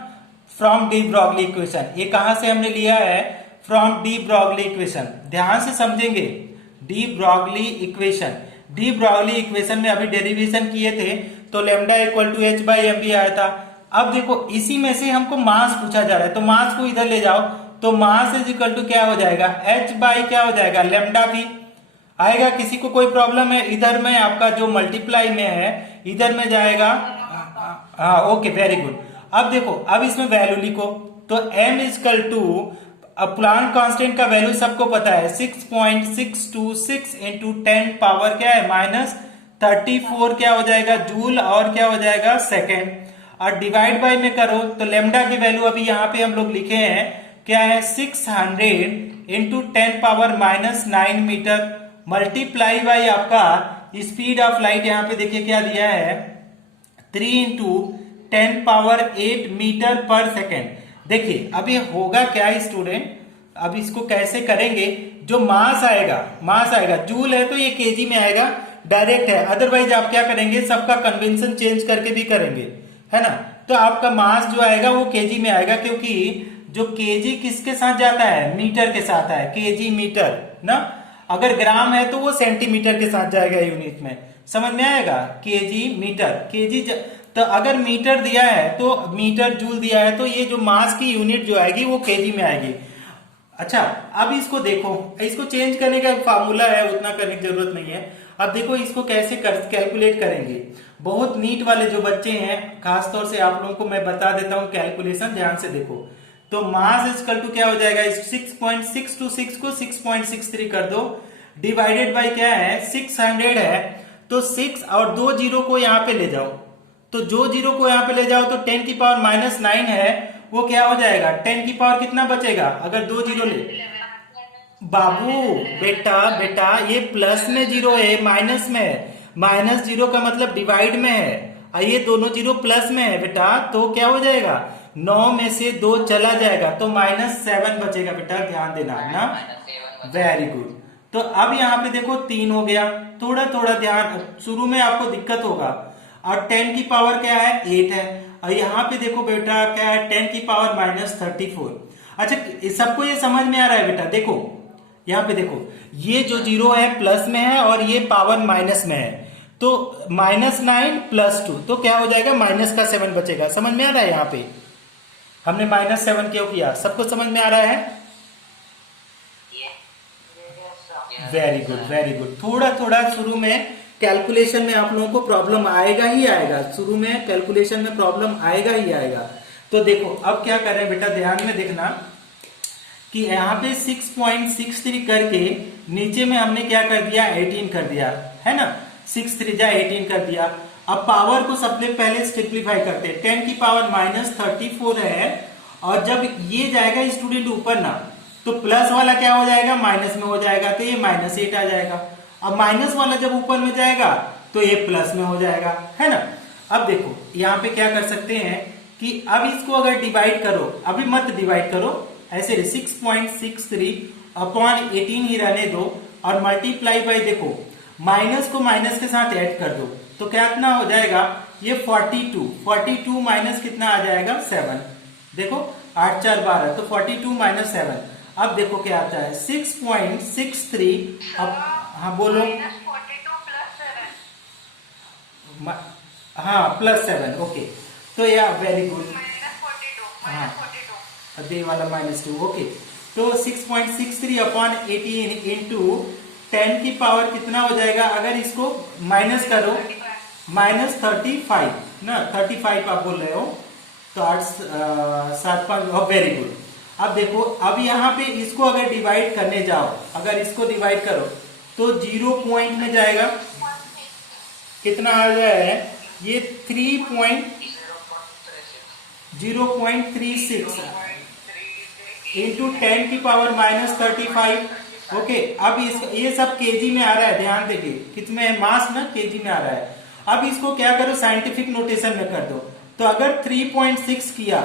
फ्रॉम डी ब्रॉगली इक्वेशन। ये कहां से हमने लिया है, फ्रॉम डी ब्रॉगली इक्वेशन। ध्यान से समझेंगे, de Broglie equation, de Broglie equation में अभी डेरिवेशन किए थे, तो lambda equal to h by M V आया था। अब देखो इसी में से हमको मास पूछा जा रहा है, तो मास को इधर ले जाओ, तो मास इज इक्वल टू क्या हो जाएगा, h बाई क्या हो जाएगा, लैम्डा भी आएगा। किसी को कोई प्रॉब्लम है, इधर में आपका जो मल्टीप्लाई में है इधर में जाएगा, हाँ ओके वेरी गुड। अब देखो, अब इसमें वैल्यू लिखो, तो m इजकल टू, अब प्लांट कांस्टेंट का वैल्यू सबको पता है 6.626 इंटू 10 पावर क्या है माइनस 34 क्या हो जाएगा जूल, और क्या हो जाएगा सेकेंड। और डिवाइड बाय में करो तो लेमडा की वैल्यू अभी यहाँ पे हम लोग लिखे हैं क्या है 600 into 10 power minus 9 meter, multiply by आपका स्पीड ऑफ लाइट, यहाँ पे देखिए क्या दिया है 3 into 10 power 8 meter per second. देखिए अब ये होगा क्या स्टूडेंट, अब इसको कैसे करेंगे, जो मास आएगा जूल है तो ये केजी में आएगा, डायरेक्ट है। अदरवाइज आप क्या करेंगे, सबका कन्वेंशन चेंज करके भी करेंगे, है ना। तो आपका मास जो आएगा वो केजी में आएगा, क्योंकि जो केजी किसके साथ जाता है, मीटर के साथ है, केजी मीटर ना। अगर ग्राम है तो वो सेंटीमीटर के साथ जाएगा यूनिट में, समझ में आएगा, केजी मीटर, केजी तो अगर मीटर दिया है तो मीटर जूल दिया है, तो ये जो मास की यूनिट जो आएगी वो केजी में आएगी। अच्छा अब इसको देखो, इसको चेंज करने का फार्मूला है, उतना करने की जरूरत नहीं है। अब देखो इसको कैसे कैलकुलेट करेंगे, बहुत नीट वाले जो बच्चे हैं, खासतौर से आप लोगों को मैं बता देता हूं कैलकुलेशन, ध्यान से देखो। तो मास इक्वल टू क्या हो जाएगा, 6.626 को 6.63 कर दो, डिवाइडेड बाय क्या है 600 है, तो 6 और 2 जीरो को यहाँ पे ले जाओ, तो जो जीरो को यहाँ पे ले जाओ तो 10 की पावर माइनस 9 है, वो क्या हो जाएगा 10 की पावर कितना बचेगा, अगर 2 जीरो ले, बाबू बेटा ये प्लस में जीरो है, माइनस में है, माइनस जीरो का मतलब डिवाइड में है, और ये दोनों जीरो प्लस में है बेटा, तो क्या हो जाएगा 9 में से 2 चला जाएगा, तो -7 बचेगा बेटा, ध्यान देना ना, वेरी गुड। तो अब यहाँ पे देखो 3 हो गया, थोड़ा थोड़ा ध्यान, शुरू में आपको दिक्कत होगा। और 10 की पावर क्या है 8 है, और यहाँ पे देखो बेटा क्या है 10 की पावर माइनस 34। अच्छा सबको ये समझ में आ रहा है बेटा, देखो यहाँ पे देखो ये जो जीरो है प्लस में है और ये पावर माइनस में है, तो -9 + 2 तो क्या हो जाएगा -7 बचेगा, समझ में आ रहा है। यहाँ पे हमने -7 क्यों किया, सबको समझ में आ रहा है, वेरी गुड। थोड़ा थोड़ा शुरू में कैलकुलेशन में आप लोगों को प्रॉब्लम आएगा ही आएगा, शुरू में कैलकुलेशन में प्रॉब्लम आएगा ही आएगा। तो देखो अब क्या कर रहे हैं बेटा, ध्यान में देखना कि यहाँ पे 6.63 करके नीचे में हमने क्या कर दिया 18 कर दिया, है ना, 6 3 जा 18 कर दिया। अब पावर को सबसे पहले सिंप्लीफाई करते हैं, 10 की पावर -34 है, और जब ये जाएगा स्टूडेंट ऊपर ना, तो प्लस वाला क्या हो जाएगा माइनस में हो जाएगा, तो ये -8 आ जाएगा। अब माइनस वाला जब ऊपर में जाएगा तो ये प्लस में हो जाएगा, है ना। अब देखो यहाँ पे क्या कर सकते हैं कि अब इसको अगर डिवाइड करो, अभी मत डिवाइड करो, ऐसे 6.63 अपॉन 18 ही रहने दो, और मल्टीप्लाई बाय देखो माइनस को माइनस के साथ ऐड कर दो, तो क्या कितना हो जाएगा ये 42 माइनस कितना आ जाएगा 7, देखो 8 4 12, तो 42 - 7। अब देखो क्या आता है 6.63, अब हाँ बोलो, हाँ +7, ओके, तो या वेरी गुड, हाँ दे वाला -2, ओके। तो 6.63 अपॉन 18 इंटू 10 की पावर कितना हो जाएगा, अगर इसको माइनस करो -35 ना, 35 आप बोल रहे हो, तो 8 7 5, वेरी गुड। अब देखो अब यहाँ पे इसको अगर डिवाइड करने जाओ, अगर इसको डिवाइड करो तो 0 पॉइंट में जाएगा, कितना आ जाए ये 0.36, इंटू 10 की पावर माइनस 35। ओके, अब ये सब केजी में आ रहा है, ध्यान देखिए कितने मास ना केजी में आ रहा है। अब इसको क्या करो, साइंटिफिक नोटेशन में कर दो। तो अगर 3.6 किया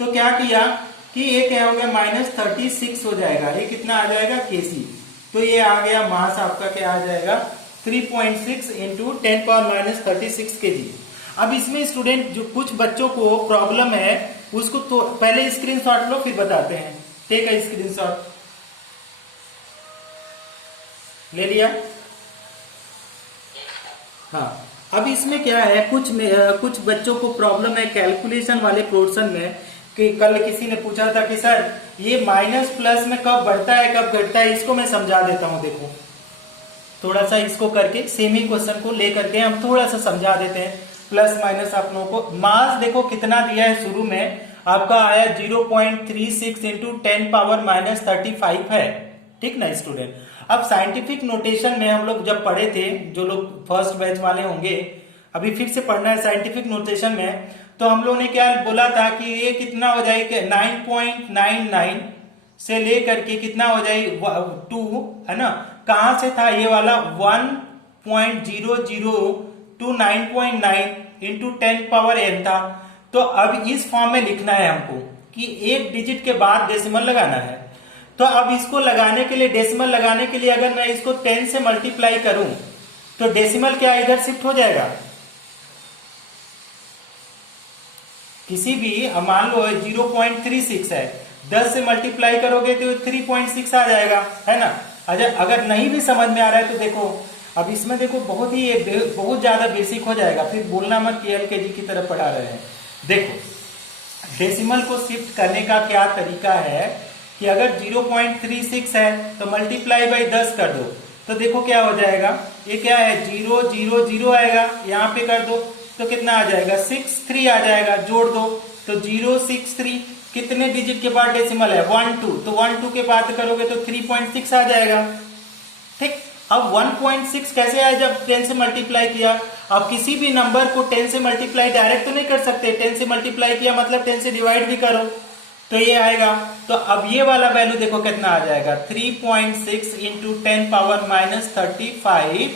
तो क्या किया कि ये क्या हो गया, माइनस 36 हो जाएगा। ये कितना आ जाएगा, केजी। तो ये आ गया मास आपका, क्या आ जाएगा, 3.6 इंटू 10 पावर माइनस 36 केजी। अब इसमें स्टूडेंट जो कुछ बच्चों को प्रॉब्लम है उसको तो पहले स्क्रीनशॉट लो फिर बताते हैं। ठीक है, स्क्रीनशॉट ले लिया। हाँ, अब इसमें क्या है, कुछ बच्चों को प्रॉब्लम है कैलकुलेशन वाले पोर्शन में कि कल किसी ने पूछा था कि सर ये माइनस प्लस में कब बढ़ता है कब घटता है। इसको मैं समझा देता हूं। देखो थोड़ा सा इसको करके सेमी क्वेश्चन को लेकर के हम थोड़ा सा समझा देते हैं। प्लस माइनस आप लोगों को मास देखो कितना दिया है, शुरू में आपका आया 0.36 इंटू 10 पावर माइनस 35 है। ठीक ना स्टूडेंट। अब साइंटिफिक नोटेशन में हम लोग जब पढ़े थे, जो लोग फर्स्ट बैच वाले होंगे, अभी फिर से पढ़ना है साइंटिफिक नोटेशन में, तो हम लोग ने क्या बोला था कि ये कितना हो जाएगा, 9.99 से लेकर के कितना हो जाए 2, है ना। कहां से था ये वाला 1.00 टू 9.9 इंटू 10 पावर n था। तो अब इस फॉर्म में लिखना है हमको कि एक डिजिट के बाद डेसिमल लगाना है। तो अब इसको लगाने के लिए, डेसिमल लगाने के लिए अगर मैं इसको 10 से मल्टीप्लाई करूं तो डेसिमल क्या इधर शिफ्ट हो जाएगा। किसी भी मान लो 0.36 है, 10 से मल्टीप्लाई करोगे तो 3.6 आ जाएगा, है ना। अगर नहीं भी समझ में आ रहा है तो देखो, अब इसमें देखो बहुत ज्यादा बेसिक हो जाएगा, फिर बोलना मत कि एलकेजी की तरफ पढ़ा रहे हैं। देखो डेसिमल को शिफ्ट करने का क्या तरीका है कि अगर 0.36 है तो मल्टीप्लाई बाई 10 कर दो, तो देखो क्या हो जाएगा, ये क्या है 000 आएगा, यहाँ पे कर दो तो कितना आ जाएगा 63 आ जाएगा, जोड़ दो तो 063। कितने डिजिट के बाद डेसिमल है 12, तो 12 के बाद करोगे तो 3.6 आ जाएगा। ठीक, अब 1.6 कैसे आया, जब 10 से मल्टीप्लाई किया। अब किसी भी नंबर को 10 से मल्टीप्लाई डायरेक्ट तो नहीं कर सकते, 10 से मल्टीप्लाई किया मतलब 10 से डिवाइड भी करो तो ये आएगा। तो अब ये वाला वैल्यू देखो कितना आ जाएगा, 3.6 into 10 power minus 35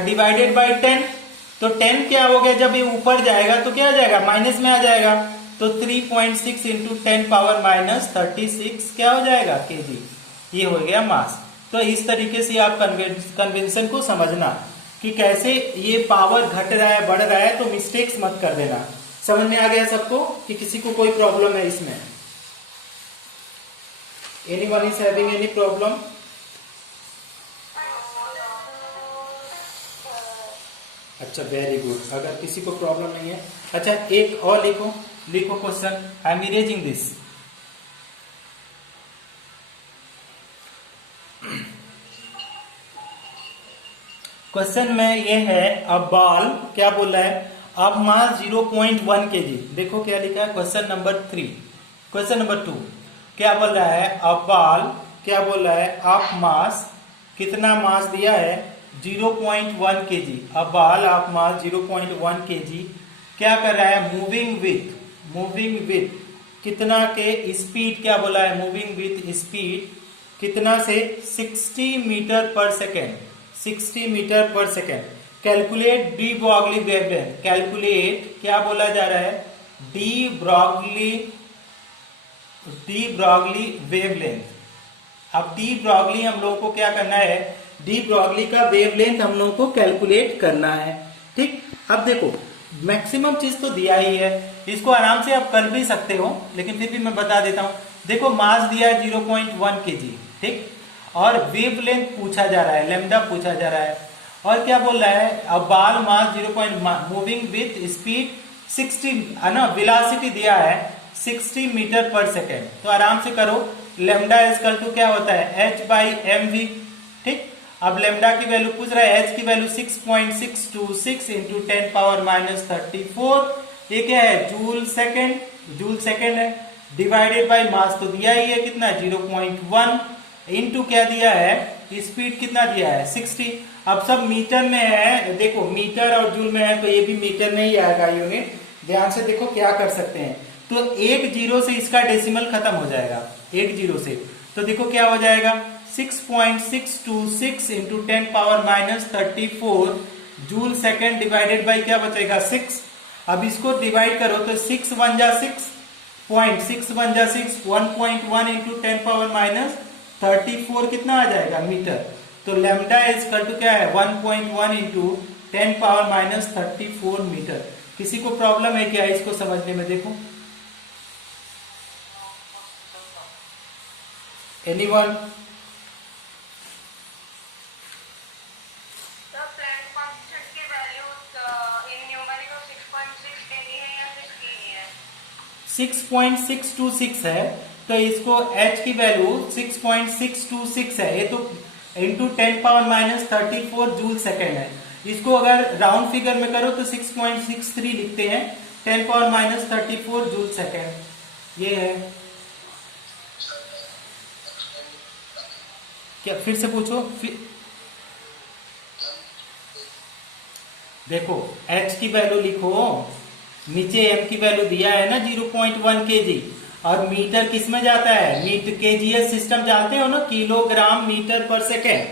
divided by 10। तो 10 क्या हो गया, जब ये ऊपर जाएगा तो क्या आ जाएगा, माइनस में आ जाएगा। तो 3.6 इंटू 10 पावर माइनस 36 क्या हो जाएगा, केजी। ये हो गया मास। तो इस तरीके से आप कन्वेंशन को समझना कि कैसे ये पावर घट रहा है बढ़ रहा है, तो मिस्टेक्स मत कर देना। समझ में आ गया सबको कि किसी को कोई प्रॉब्लम है इसमें। Anyone is having any problem? अच्छा, वेरी गुड। अगर किसी को प्रॉब्लम नहीं है, अच्छा एक और लिखो question. I am erasing this. Question में ये है, अब बॉल क्या बोल रहा है, अब मास 0.1 केजी। देखो क्या लिखा है, क्वेश्चन नंबर 3। क्वेश्चन नंबर 2 क्या बोल रहा है, अब बॉल क्या बोल रहा है, अब मास कितना मास दिया है 0.1 केजी। अब बॉल ऑफ मास 0.1 केजी क्या कर रहा है, मूविंग विथ कितना के स्पीड, क्या बोला है, मूविंग विथ स्पीड कितना से 60 metre per second, 60 metre per second. Calculate D Broglie wavelength. Calculate क्या बोला जा रहा है, डी ब्रॉगली वेवलेंथ। अब डी ब्रॉगली हम लोगों को क्या करना है, डी ब्रॉगली का वेवलेंथ हम लोगों को कैलकुलेट करना है। ठीक, अब देखो मैक्सिमम चीज तो दिया ही है, इसको आराम से आप कर भी सकते हो, लेकिन फिर भी मैं बता देता हूं। देखो मास दिया है 0.1 केजी, ठीक, और वेवलेंथ पूछा जा रहा है, लैम्डा पूछा जा रहा है, और क्या बोल रहा है, अब बाल मास 0. मूविंग विथ स्पीड 60 है ना, वेलोसिटी दिया है 60 मीटर पर सेकेंड। तो आराम से करो, लैम्डा इक्वल टू क्या होता है h/mv। ठीक, अब लैम्डा की वैल्यू पूछ रहा है, h की वैल्यू 6.626 इंटू 10 पावर माइनस 34। ये क्या है, जूल सेकेंड है, डिवाइडेड बाय मास तो दिया ही है कितना 0.1 इंटू क्या दिया है, स्पीड कितना दिया है 60। अब सब मीटर में है, देखो मीटर और जूल में है तो ये भी मीटर में ही आएगा यूनिट। ध्यान से देखो क्या कर सकते हैं, तो एक जीरो से इसका डेसिमल खत्म हो जाएगा, एक जीरो से। तो देखो क्या हो जाएगा, 6.626 into 10 power minus 34 joule second divided by क्या बचेगा 6। अब इसको डिवाइड करो तो 6 वन जा 6, 1.1 इंटू 10 पावर माइनस 34 कितना आ जाएगा मीटर। तो लैम्डा इज इक्वल टू क्या है 1.1 इंटू 10 पावर माइनस 34 मीटर। किसी को प्रॉब्लम है क्या इसको समझने में? देखो एनीवन? प्लांट कांस्टेंट की वैल्यू इन न्यूमेरिकल 6.6 देनी है या 6 लेनी है? 6.626 है, तो इसको h की वैल्यू 6.626 है, ये तो into 10 power minus 34 joule second है। इसको अगर राउंड फिगर में करो तो 6.63 लिखते हैं, 10 पावर माइनस 34 जूल सेकेंड ये है। क्या फिर से पूछो देखो h की वैल्यू लिखो, नीचे m की वैल्यू दिया है ना 0.1 kg, और मीटर किस में जाता है, मीटर केजीएस सिस्टम जानते हो ना, kilogram metre per second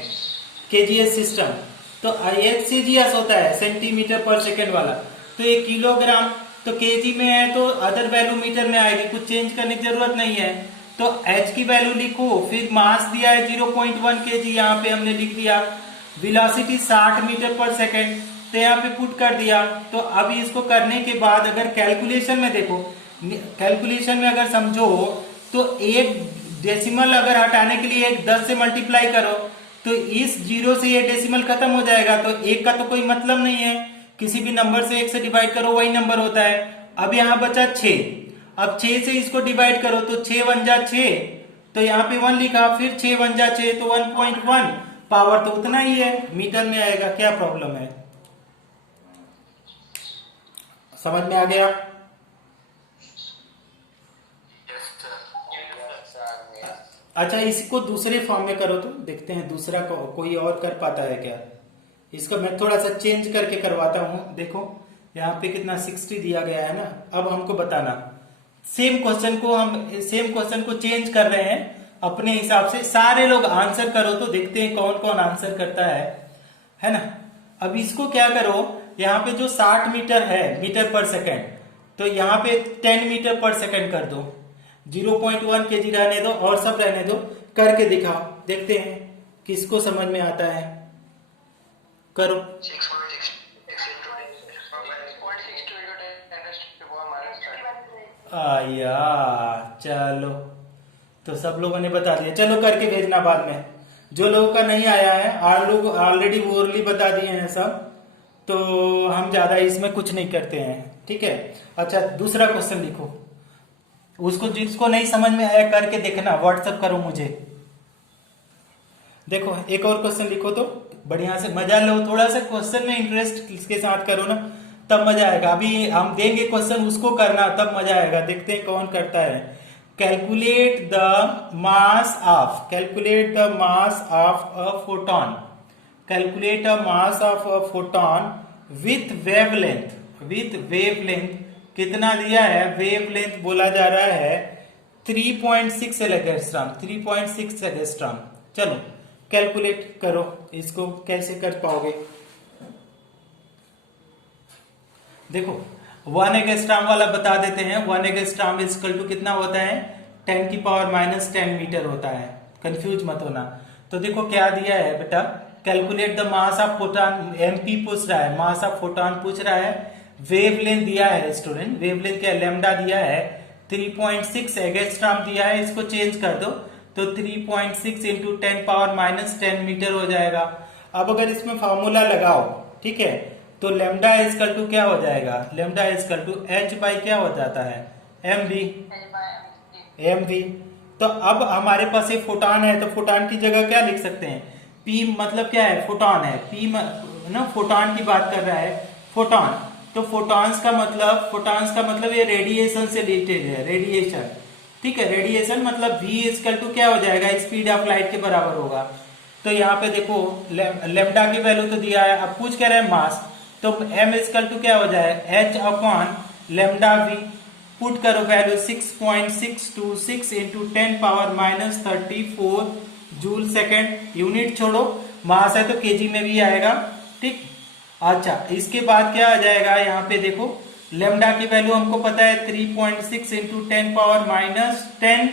KGS system. तो एचसीजीएस होता है सेंटीमीटर पर सेकेंड वाला, तो ये किलोग्राम, तो केजी में है तो अदर वैल्यू मीटर में आएगी, कुछ चेंज करने की जरूरत नहीं है। तो h की वैल्यू लिखो, फिर मास दिया है 0.1 kg, यहाँ पे हमने लिख दिया, वेलोसिटी 60 मीटर पर सेकेंड, तो यहाँ पे पुट कर दिया। तो अब इसको करने के बाद अगर कैलकुलेशन में देखो, कैलकुलेशन में अगर समझो तो एक डेसिमल अगर हटाने के लिए एक 10 से मल्टीप्लाई करो तो इस जीरो से ये डेसिमल खत्म हो जाएगा, तो एक का तो कोई मतलब नहीं है, किसी भी नंबर से एक से डिवाइड करो वही नंबर होता है। अब यहाँ बचा 6, अब 6 से इसको डिवाइड करो तो 6 वन जा 6, तो यहाँ पे 1 लिखा, फिर 6 वन जा 6 तो 1.1, पावर तो उतना ही है, मीटर में आएगा, क्या प्रॉब्लम है? समझ में आ गया? अच्छा इसको दूसरे फॉर्म में करो तो देखते हैं दूसरा कोई और कर पाता है क्या। इसका मैं थोड़ा सा चेंज करके करवाता हूं। देखो यहाँ पे कितना 60 दिया गया है ना, अब हमको बताना, सेम क्वेश्चन को चेंज कर रहे हैं अपने हिसाब से। सारे लोग आंसर करो तो देखते हैं कौन कौन आंसर करता है ना। अब इसको क्या करो, यहाँ पे जो 60 मीटर है मीटर पर सेकेंड, तो यहाँ पे 10 मीटर पर सेकेंड कर दो, 0.1 kg रहने दो और सब रहने दो, करके दिखाओ, देखते हैं किसको समझ में आता है। करो। आया चलो, तो सब लोगों ने बता दिया, चलो करके भेजना बाद में। जो लोगों का नहीं आया है लोग ऑलरेडी ओरली बता दिए हैं सब, तो हम ज्यादा इसमें कुछ नहीं करते हैं, ठीक है। अच्छा दूसरा क्वेश्चन लिखो, उसको जिसको नहीं समझ में आया करके देखना, व्हाट्सएप करो मुझे। देखो एक और क्वेश्चन लिखो तो बढ़िया से मजा लो, थोड़ा सा क्वेश्चन में इंटरेस्ट इसके साथ करो ना, तब मजा आएगा। अभी हम देंगे क्वेश्चन, उसको करना तब मजा आएगा। देखते हैं कौन करता है। Calculate the mass of a photon, calculate a mass of a photon with wavelength कितना दिया है, वेवलेंथ बोला जा रहा है 3.6 एंगस्ट्रॉम, 3.6 एंगस्ट्रॉम। चलो कैलकुलेट करो, इसको कैसे कर पाओगे। देखो 1 एंगस्ट्रॉम वाला बता देते हैं। 1 एंगस्ट्रॉम इज इक्वल टू कितना होता है, 10 की पावर माइनस 10 मीटर होता है, कंफ्यूज मत होना। तो देखो क्या दिया है बेटा, calculate the mass of photon, MP पूछ रहा है, मास ऑफ फोटोन पूछ रहा है, वेवलेंथ दिया है स्टूडेंट, वेवलेंथ क्या लैम्डा दिया है 3.6 एंगस्ट्रॉम दिया है, इसको चेंज कर दो तो 3.6 इंटू 10 पावर माइनस 10 मीटर हो जाएगा। अब अगर इसमें फॉर्मूला लगाओ, ठीक है, तो लैम्डा इजकल टू क्या हो जाएगा, lambda equal to H by क्या हो जाता है, एम वी। तो अब हमारे पास एक फोटोन है, तो फोटोन की जगह क्या लिख सकते हैं, पी मतलब क्या है, फोटोन है, पी ना फोटोन की बात कर रहा है, फोटोन। तो फोटॉन्स का मतलब ये रेडिएशन से रिलेटेड है, रेडिएशन, ठीक है। रेडिएशन मतलब v इजकल टू क्या हो जाएगा, स्पीड ऑफ लाइट के बराबर होगा। तो यहाँ पे देखो लेम्डा की वैल्यू तो दिया है, अब पूछ कह रहे हैं मास, तो m इजकल टू क्या हो जाए h upon lambda v, put करो value 6.626 into 10 power minus 34 joule second. Unit छोड़ो, मास है तो केजी में भी आएगा, ठीक। अच्छा, इसके बाद क्या आ जाएगा, यहाँ पे देखो लेमडा की वैल्यू हमको पता है 3.6 इंटू 10 पावर माइनस 10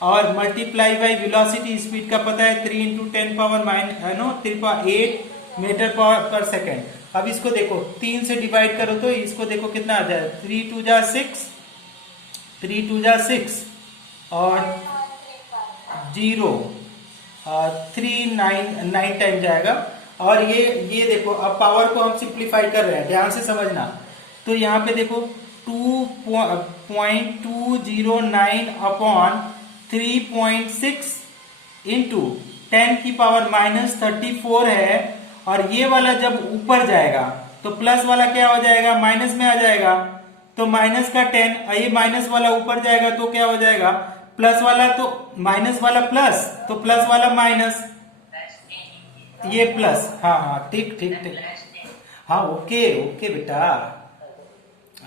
और मल्टीप्लाई बाई वेलोसिटी स्पीड का पता है 3 into 10 power minus 8 meter per second. अब इसको देखो 3 से डिवाइड करो तो इसको देखो कितना आ जाए, 3 2 जा 6, 3 2 जा 6 और 0 3 9 टाइम जाएगा। और ये देखो, अब पावर को हम सिंप्लीफाई कर रहे हैं, ध्यान से समझना। तो यहाँ पे देखो 2.209 अपॉन 3.6 इंटू 10 की पावर माइनस 34 है। और ये वाला जब ऊपर जाएगा तो प्लस वाला क्या हो जाएगा, माइनस में आ जाएगा। तो माइनस का 10, ये माइनस वाला ऊपर जाएगा तो क्या हो जाएगा, प्लस वाला, तो माइनस वाला प्लस, तो प्लस वाला माइनस, ये प्लस। हाँ हाँ, ठीक ठीक ठीक, हाँ ओके ओके बेटा,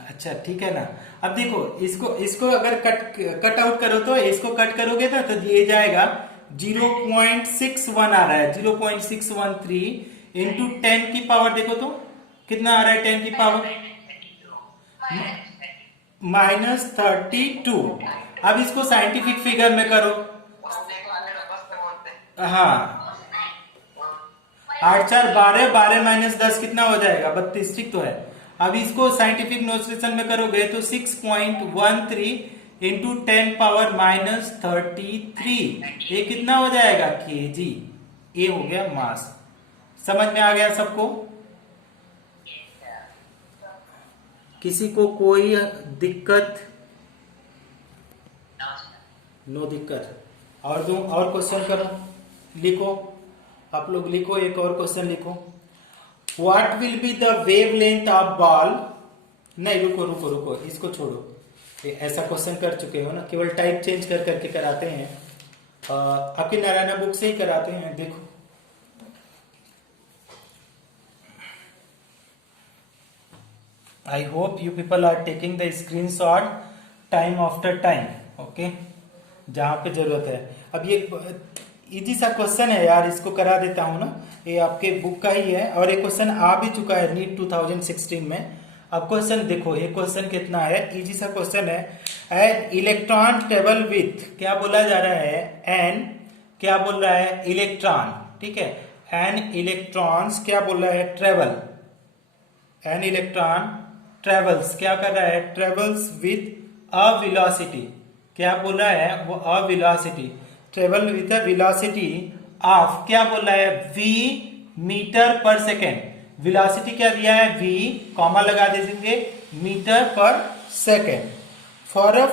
अच्छा ठीक है ना। अब देखो इसको अगर कट आउट करो तो इसको कट करोगे ना तो ये जाएगा 0.61 आ रहा है, 0.613 इंटू 10 की पावर देखो तो कितना आ रहा है, 10 की पावर माइनस 32। अब इसको साइंटिफिक फिगर में करो, हाँ 8 4 12, 12 माइनस 10 कितना हो जाएगा, 32, ठीक तो है। अब इसको साइंटिफिक नोटेशन में करोगे तो 6.13 इंटू 10 पावर माइनस 33, ये कितना हो जाएगा, केजी। ये हो गया मास। समझ में आ गया सबको? किसी को कोई दिक्कत? नो दिक्कत। और दो और क्वेश्चन करो, लिखो आप लोग, लिखो एक और क्वेश्चन लिखो। What will be the wave length of ball, नहीं रुको रुको रुको, इसको छोड़ो, ऐसा क्वेश्चन कर चुके हो ना, केवल टाइप चेंज कर करके कराते हैं, आपकी नारायणा बुक से ही कराते हैं। देखो I hope you people are taking the screenshot time after time, okay, जहां पे जरूरत है। अब ये इजी सा क्वेश्चन है यार, इसको करा देता हूं ना, ये आपके बुक का ही है और ये क्वेश्चन आ भी चुका है नीट 2016 में। अब क्वेश्चन देखो, ये क्वेश्चन कितना है, इजी सा क्वेश्चन है। एन इलेक्ट्रॉन ट्रेवल विथ, क्या बोला जा रहा है, एन क्या बोल रहा है, इलेक्ट्रॉन, ठीक है। एन इलेक्ट्रॉन्स क्या बोल रहा है, ट्रेवल, एन इलेक्ट्रॉन ट्रेवल्स, क्या कर रहा है, ट्रेवल्स विथ अ वेलोसिटी, क्या बोल रहा है वो, a velocity, travel with a velocity of, क्या बोल रहा है, v metre per second. Velocity क्या दिया है, v, कॉमा लगा दीजिए, metre per second. For a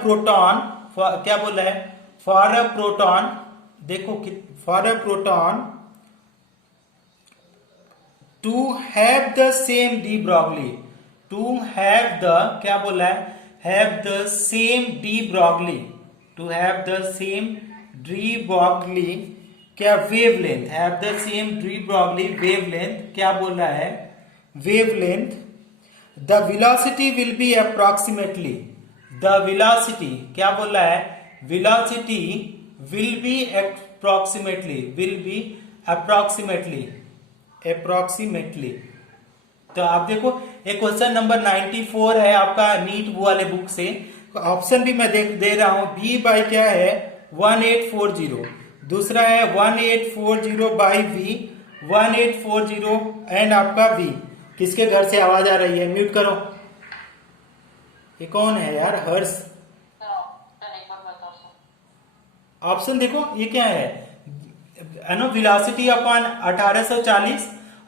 proton, क्या बोल रहा है, फॉर अ प्रोटॉन, देखो for a proton to have the same de Broglie, to have the, क्या बोला है, have the same de Broglie, to have the same de Broglie, क्या wavelength, have the same de Broglie wavelength, क्या बोल रहा है, wavelength. The velocity will be approximately, the velocity क्या बोल रहा है, velocity will be approximately, will be approximately, approximately. तो आप देखो ये क्वेश्चन नंबर 94 है आपका नीट वाले बुक से। ऑप्शन भी मैं दे रहा हूं, बी बाई क्या है 1840, दूसरा है 1840 बाई वी 1840 एंड आपका वी। किसके घर से आवाज आ रही है, म्यूट करो। ये कौन है यार, हर्ष? ऑप्शन देखो ये क्या है, वेलोसिटी अपॉन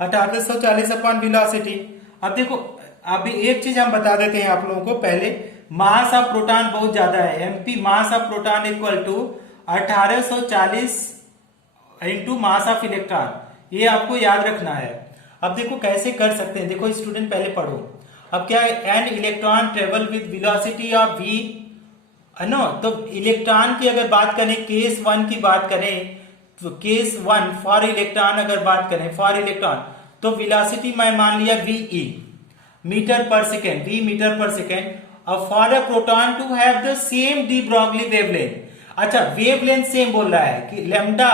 1840 अपॉन वेलोसिटी। अब देखो अभी एक चीज हम बता देते हैं आप लोगों को पहले, मास ऑफ प्रोटॉन बहुत ज्यादा है, MP mass of proton equal to 1840 into mass of electron, ये आपको याद रखना है। अब देखो कैसे कर सकते हैं, देखो स्टूडेंट पहले पढ़ो। अब क्या है, an electron travel with velocity of V, है ना। तो इलेक्ट्रॉन की अगर बात करें, केस 1 की बात करें तो केस 1 फॉर इलेक्ट्रॉन अगर बात करें, फॉर इलेक्ट्रॉन तो वेलोसिटी मैं मान लिया V E meter per second, V meter per second. अब for a proton to have the same de Broglie wavelength, अच्छा वेवलेंथ सेम बोल रहा है कि लैम्डा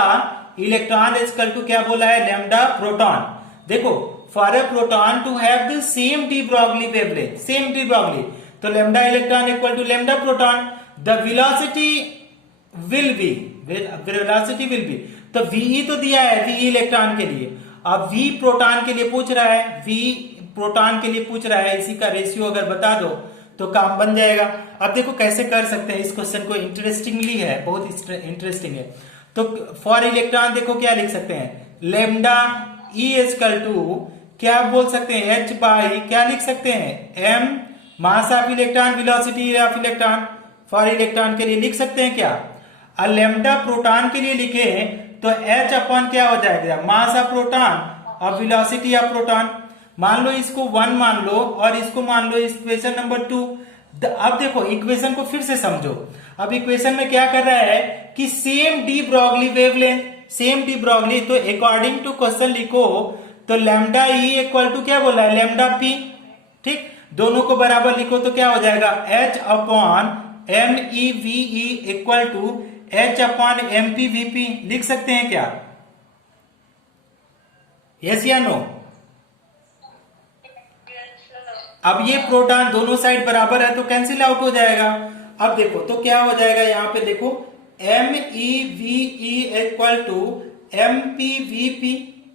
इलेक्ट्रॉन इक्वल टू क्या बोला है, लैम्डा प्रोटॉन। देखो for a proton to have the same de Broglie wavelength, same de Broglie, तो lambda electron equal to lambda proton, the velocity will be, velocity will be, तो V तो दिया है we electron के लिए, अब we proton के लिए पूछ रहा है, वी प्रोटॉन के लिए पूछ रहा है, इसी का रेशियो अगर बता दो तो काम बन जाएगा। अब देखो कैसे कर सकते हैं इस क्वेश्चन को, इंटरेस्टिंगली है, बहुत इंटरेस्टिंग है। तो फॉर इलेक्ट्रॉन देखो क्या लिख सकते हैं, लेमडा ई इक्वल टू क्या बोल सकते हैं, एच बाई क्या लिख सकते हैं, M mass of electron, velocity of electron, for electron के लिए लिख सकते हैं क्या। और लेमडा प्रोटॉन के लिए लिखे तो एच अपॉन क्या हो जाएगा, मास ऑफ प्रोटॉन और वेलोसिटी ऑफ प्रोटॉन। मान लो इसको 1 मान लो और इसको मान लो इक्वेशन नंबर 2। अब देखो इक्वेशन को फिर से समझो, अब इक्वेशन में क्या कर रहा है कि same de Broglie wavelength, same de Broglie, तो अकॉर्डिंग टू क्वेश्चन लिखो तो लैम्डा ई इक्वल टू क्या बोला है, लैम्डा पी, ठीक, दोनों को बराबर लिखो तो क्या हो जाएगा, H upon M E V E equal to H upon M P V P, लिख सकते हैं क्या, यस या नो। अब ये प्रोटॉन दोनों साइड बराबर है तो कैंसिल आउट हो जाएगा। अब देखो तो क्या हो जाएगा, यहां पे देखो M E V E equal to M P V P,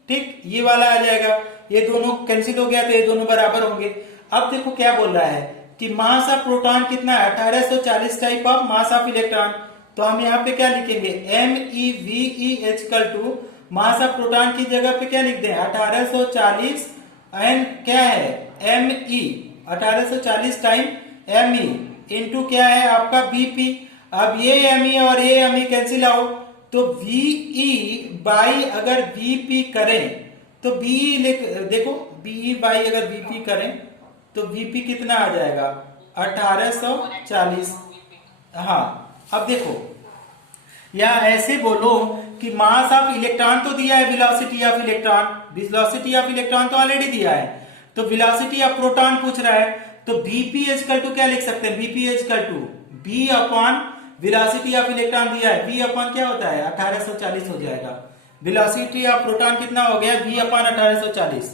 ठीक, ये वाला आ जाएगा, ये दोनों कैंसिल हो गया तो ये दोनों बराबर होंगे। अब देखो क्या बोल रहा है कि मास ऑफ प्रोटॉन कितना है, 1840 type of mass of electron, तो हम यहाँ पे क्या लिखेंगे, M E V E equal to mass of proton की जगह पे क्या लिख दें, 1840 एंड क्या है M E, 1840 time M E into क्या है आपका बीपी। अब ये एम ई और ये एम ई कैंसिल आउट, तो वीई बाई अगर वीपी करें तो बीई देखो बीई बाई अगर वीपी करें तो वीपी कितना आ जाएगा, 1840। हाँ अब देखो या ऐसे बोलो कि मास ऑफ इलेक्ट्रॉन तो दिया है, velocity of electron, velocity of electron तो ऑलरेडी दिया है, तो वेलोसिटी ऑफ प्रोटॉन पूछ रहा है, तो बीपी इक्वल टू क्या लिख सकते हैं, BP equal to B upon velocity of electron दिया है, बी अपॉन क्या होता है 1840 हो जाएगा, वेलोसिटी ऑफ प्रोटॉन कितना हो गया, बी अपॉन 1840।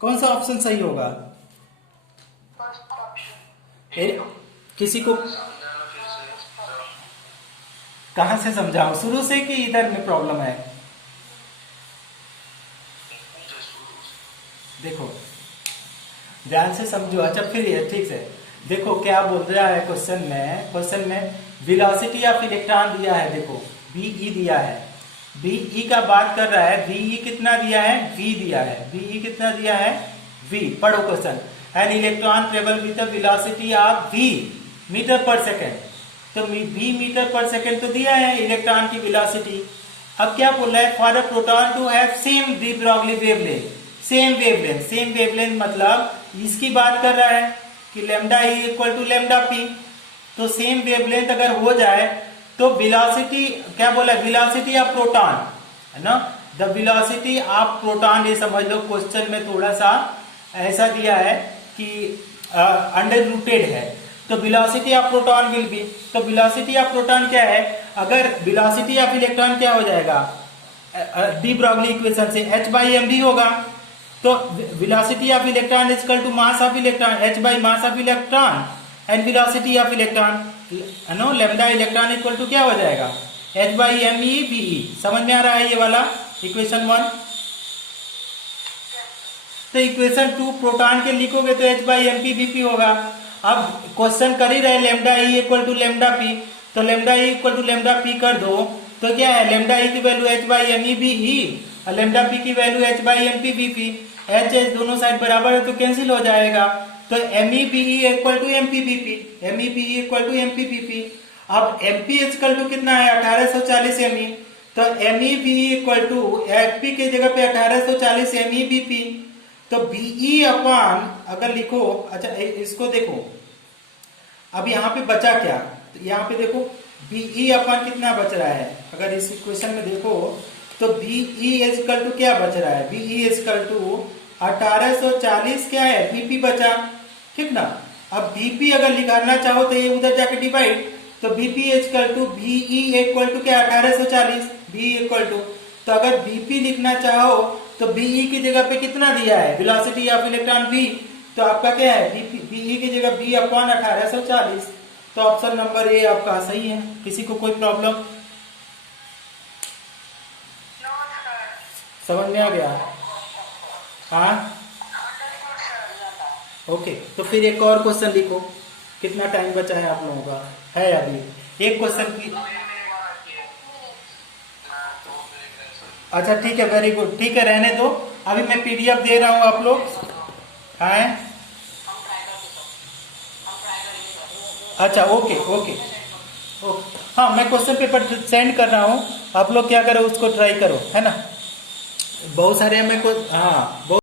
कौन सा ऑप्शन सही होगा, किसी को कहां से समझाऊं, शुरू से कि इधर में प्रॉब्लम है, देखो ध्यान से समझो। अच्छा फिर ये ठीक से देखो क्या बोल रहा है क्वेश्चन में वेलोसिटी ऑफ इलेक्ट्रॉन दिया है, देखो बीई दिया है, बीई का बात कर रहा है, बीई कितना दिया है, वी दिया है, बीई कितना दिया है, वी, पढ़ो question, an electron travel with the velocity of V meter per second, तो वी मीटर पर सेकेंड तो दिया है इलेक्ट्रॉन की वेलोसिटी। अब क्या बोल रहा है, for a proton to have same de Broglie wavelength, same wavelength, same wavelength मतलब इसकी बात कर रहा है कि lambda E equal to lambda P, तो सेम वेवलेंथ अगर हो जाए तो वेलोसिटी क्या बोला, वेलोसिटी ऑफ प्रोटॉन है ना, द वेलोसिटी ऑफ प्रोटॉन, ये समझ लो क्वेश्चन में थोड़ा सा ऐसा दिया है कि अंडर रूटेड है, तो velocity of proton will be, तो वेलोसिटी ऑफ प्रोटॉन क्या है, अगर वेलोसिटी ऑफ इलेक्ट्रॉन क्या हो जाएगा, डी ब्रॉगली इक्वेशन से h बाई एम भी होगा, तो velocity of electron is equal to mass of electron, h by mass of electron and velocity of electron, no lambda electron equal to क्या हो जाएगा, h by M E B E. समझ में आ रहा है ये वाला इक्वेशन 1। तो इक्वेशन 2 प्रोटॉन के लिखोगे तो h by M P B P होगा। अब क्वेश्चन कर ही रहे lambda E equal to lambda P, तो lambda E equal to lambda P कर दो तो क्या है, लैम्डा ई की value h by M E B E और लैम्डा पी की value h by M P B P, H H दोनों साइड बराबर है तो कैंसिल हो जाएगा, तो M E B E equal to M P B P, M E B E equal to M P B P. अब M P equal to कितना है 1840 एम ई, तो M E B E equal to F P के जगह पे 1840 M E B P, तो BE upon अगर लिखो, अच्छा इसको देखो अब यहाँ पे बचा क्या, तो यहाँ पे देखो बीई अपॉन कितना बच रहा है, अगर इस इक्वेशन में देखो तो बीई इक्वल टू क्या बच रहा है, बीई इक्वल टू 1840 क्या है बीपी बचा, ठीक ना, अब बीपी अगर निकालना चाहो तो ये उधर जाके डिवाइड, तो BP equal to BE equal to क्या 1840, बी इक्वल टू, तो अगर बीपी लिखना चाहो तो बीई की जगह पे कितना दिया है वेलोसिटी ऑफ इलेक्ट्रॉन बी, तो आपका क्या है बीई की जगह बी अपॉन 1840, तो ऑप्शन नंबर ए आपका सही है। किसी को कोई प्रॉब्लम नो सर। समझ में आ गया? हाँ अंडरस्टूड सर। ओके, तो फिर एक और क्वेश्चन लिखो। कितना टाइम बचा है आप लोगों का? है अभी एक क्वेश्चन की। अच्छा ठीक है, वेरी गुड, ठीक है रहने दो। अभी मैं पीडीएफ दे रहा हूँ, आप लोग हैं। अच्छा ओके ओके ओके, हाँ मैं क्वेश्चन पेपर सेंड कर रहा हूँ, आप लोग क्या करो उसको ट्राई करो, है ना। बहुत सारे मेरे को, हाँ बहुत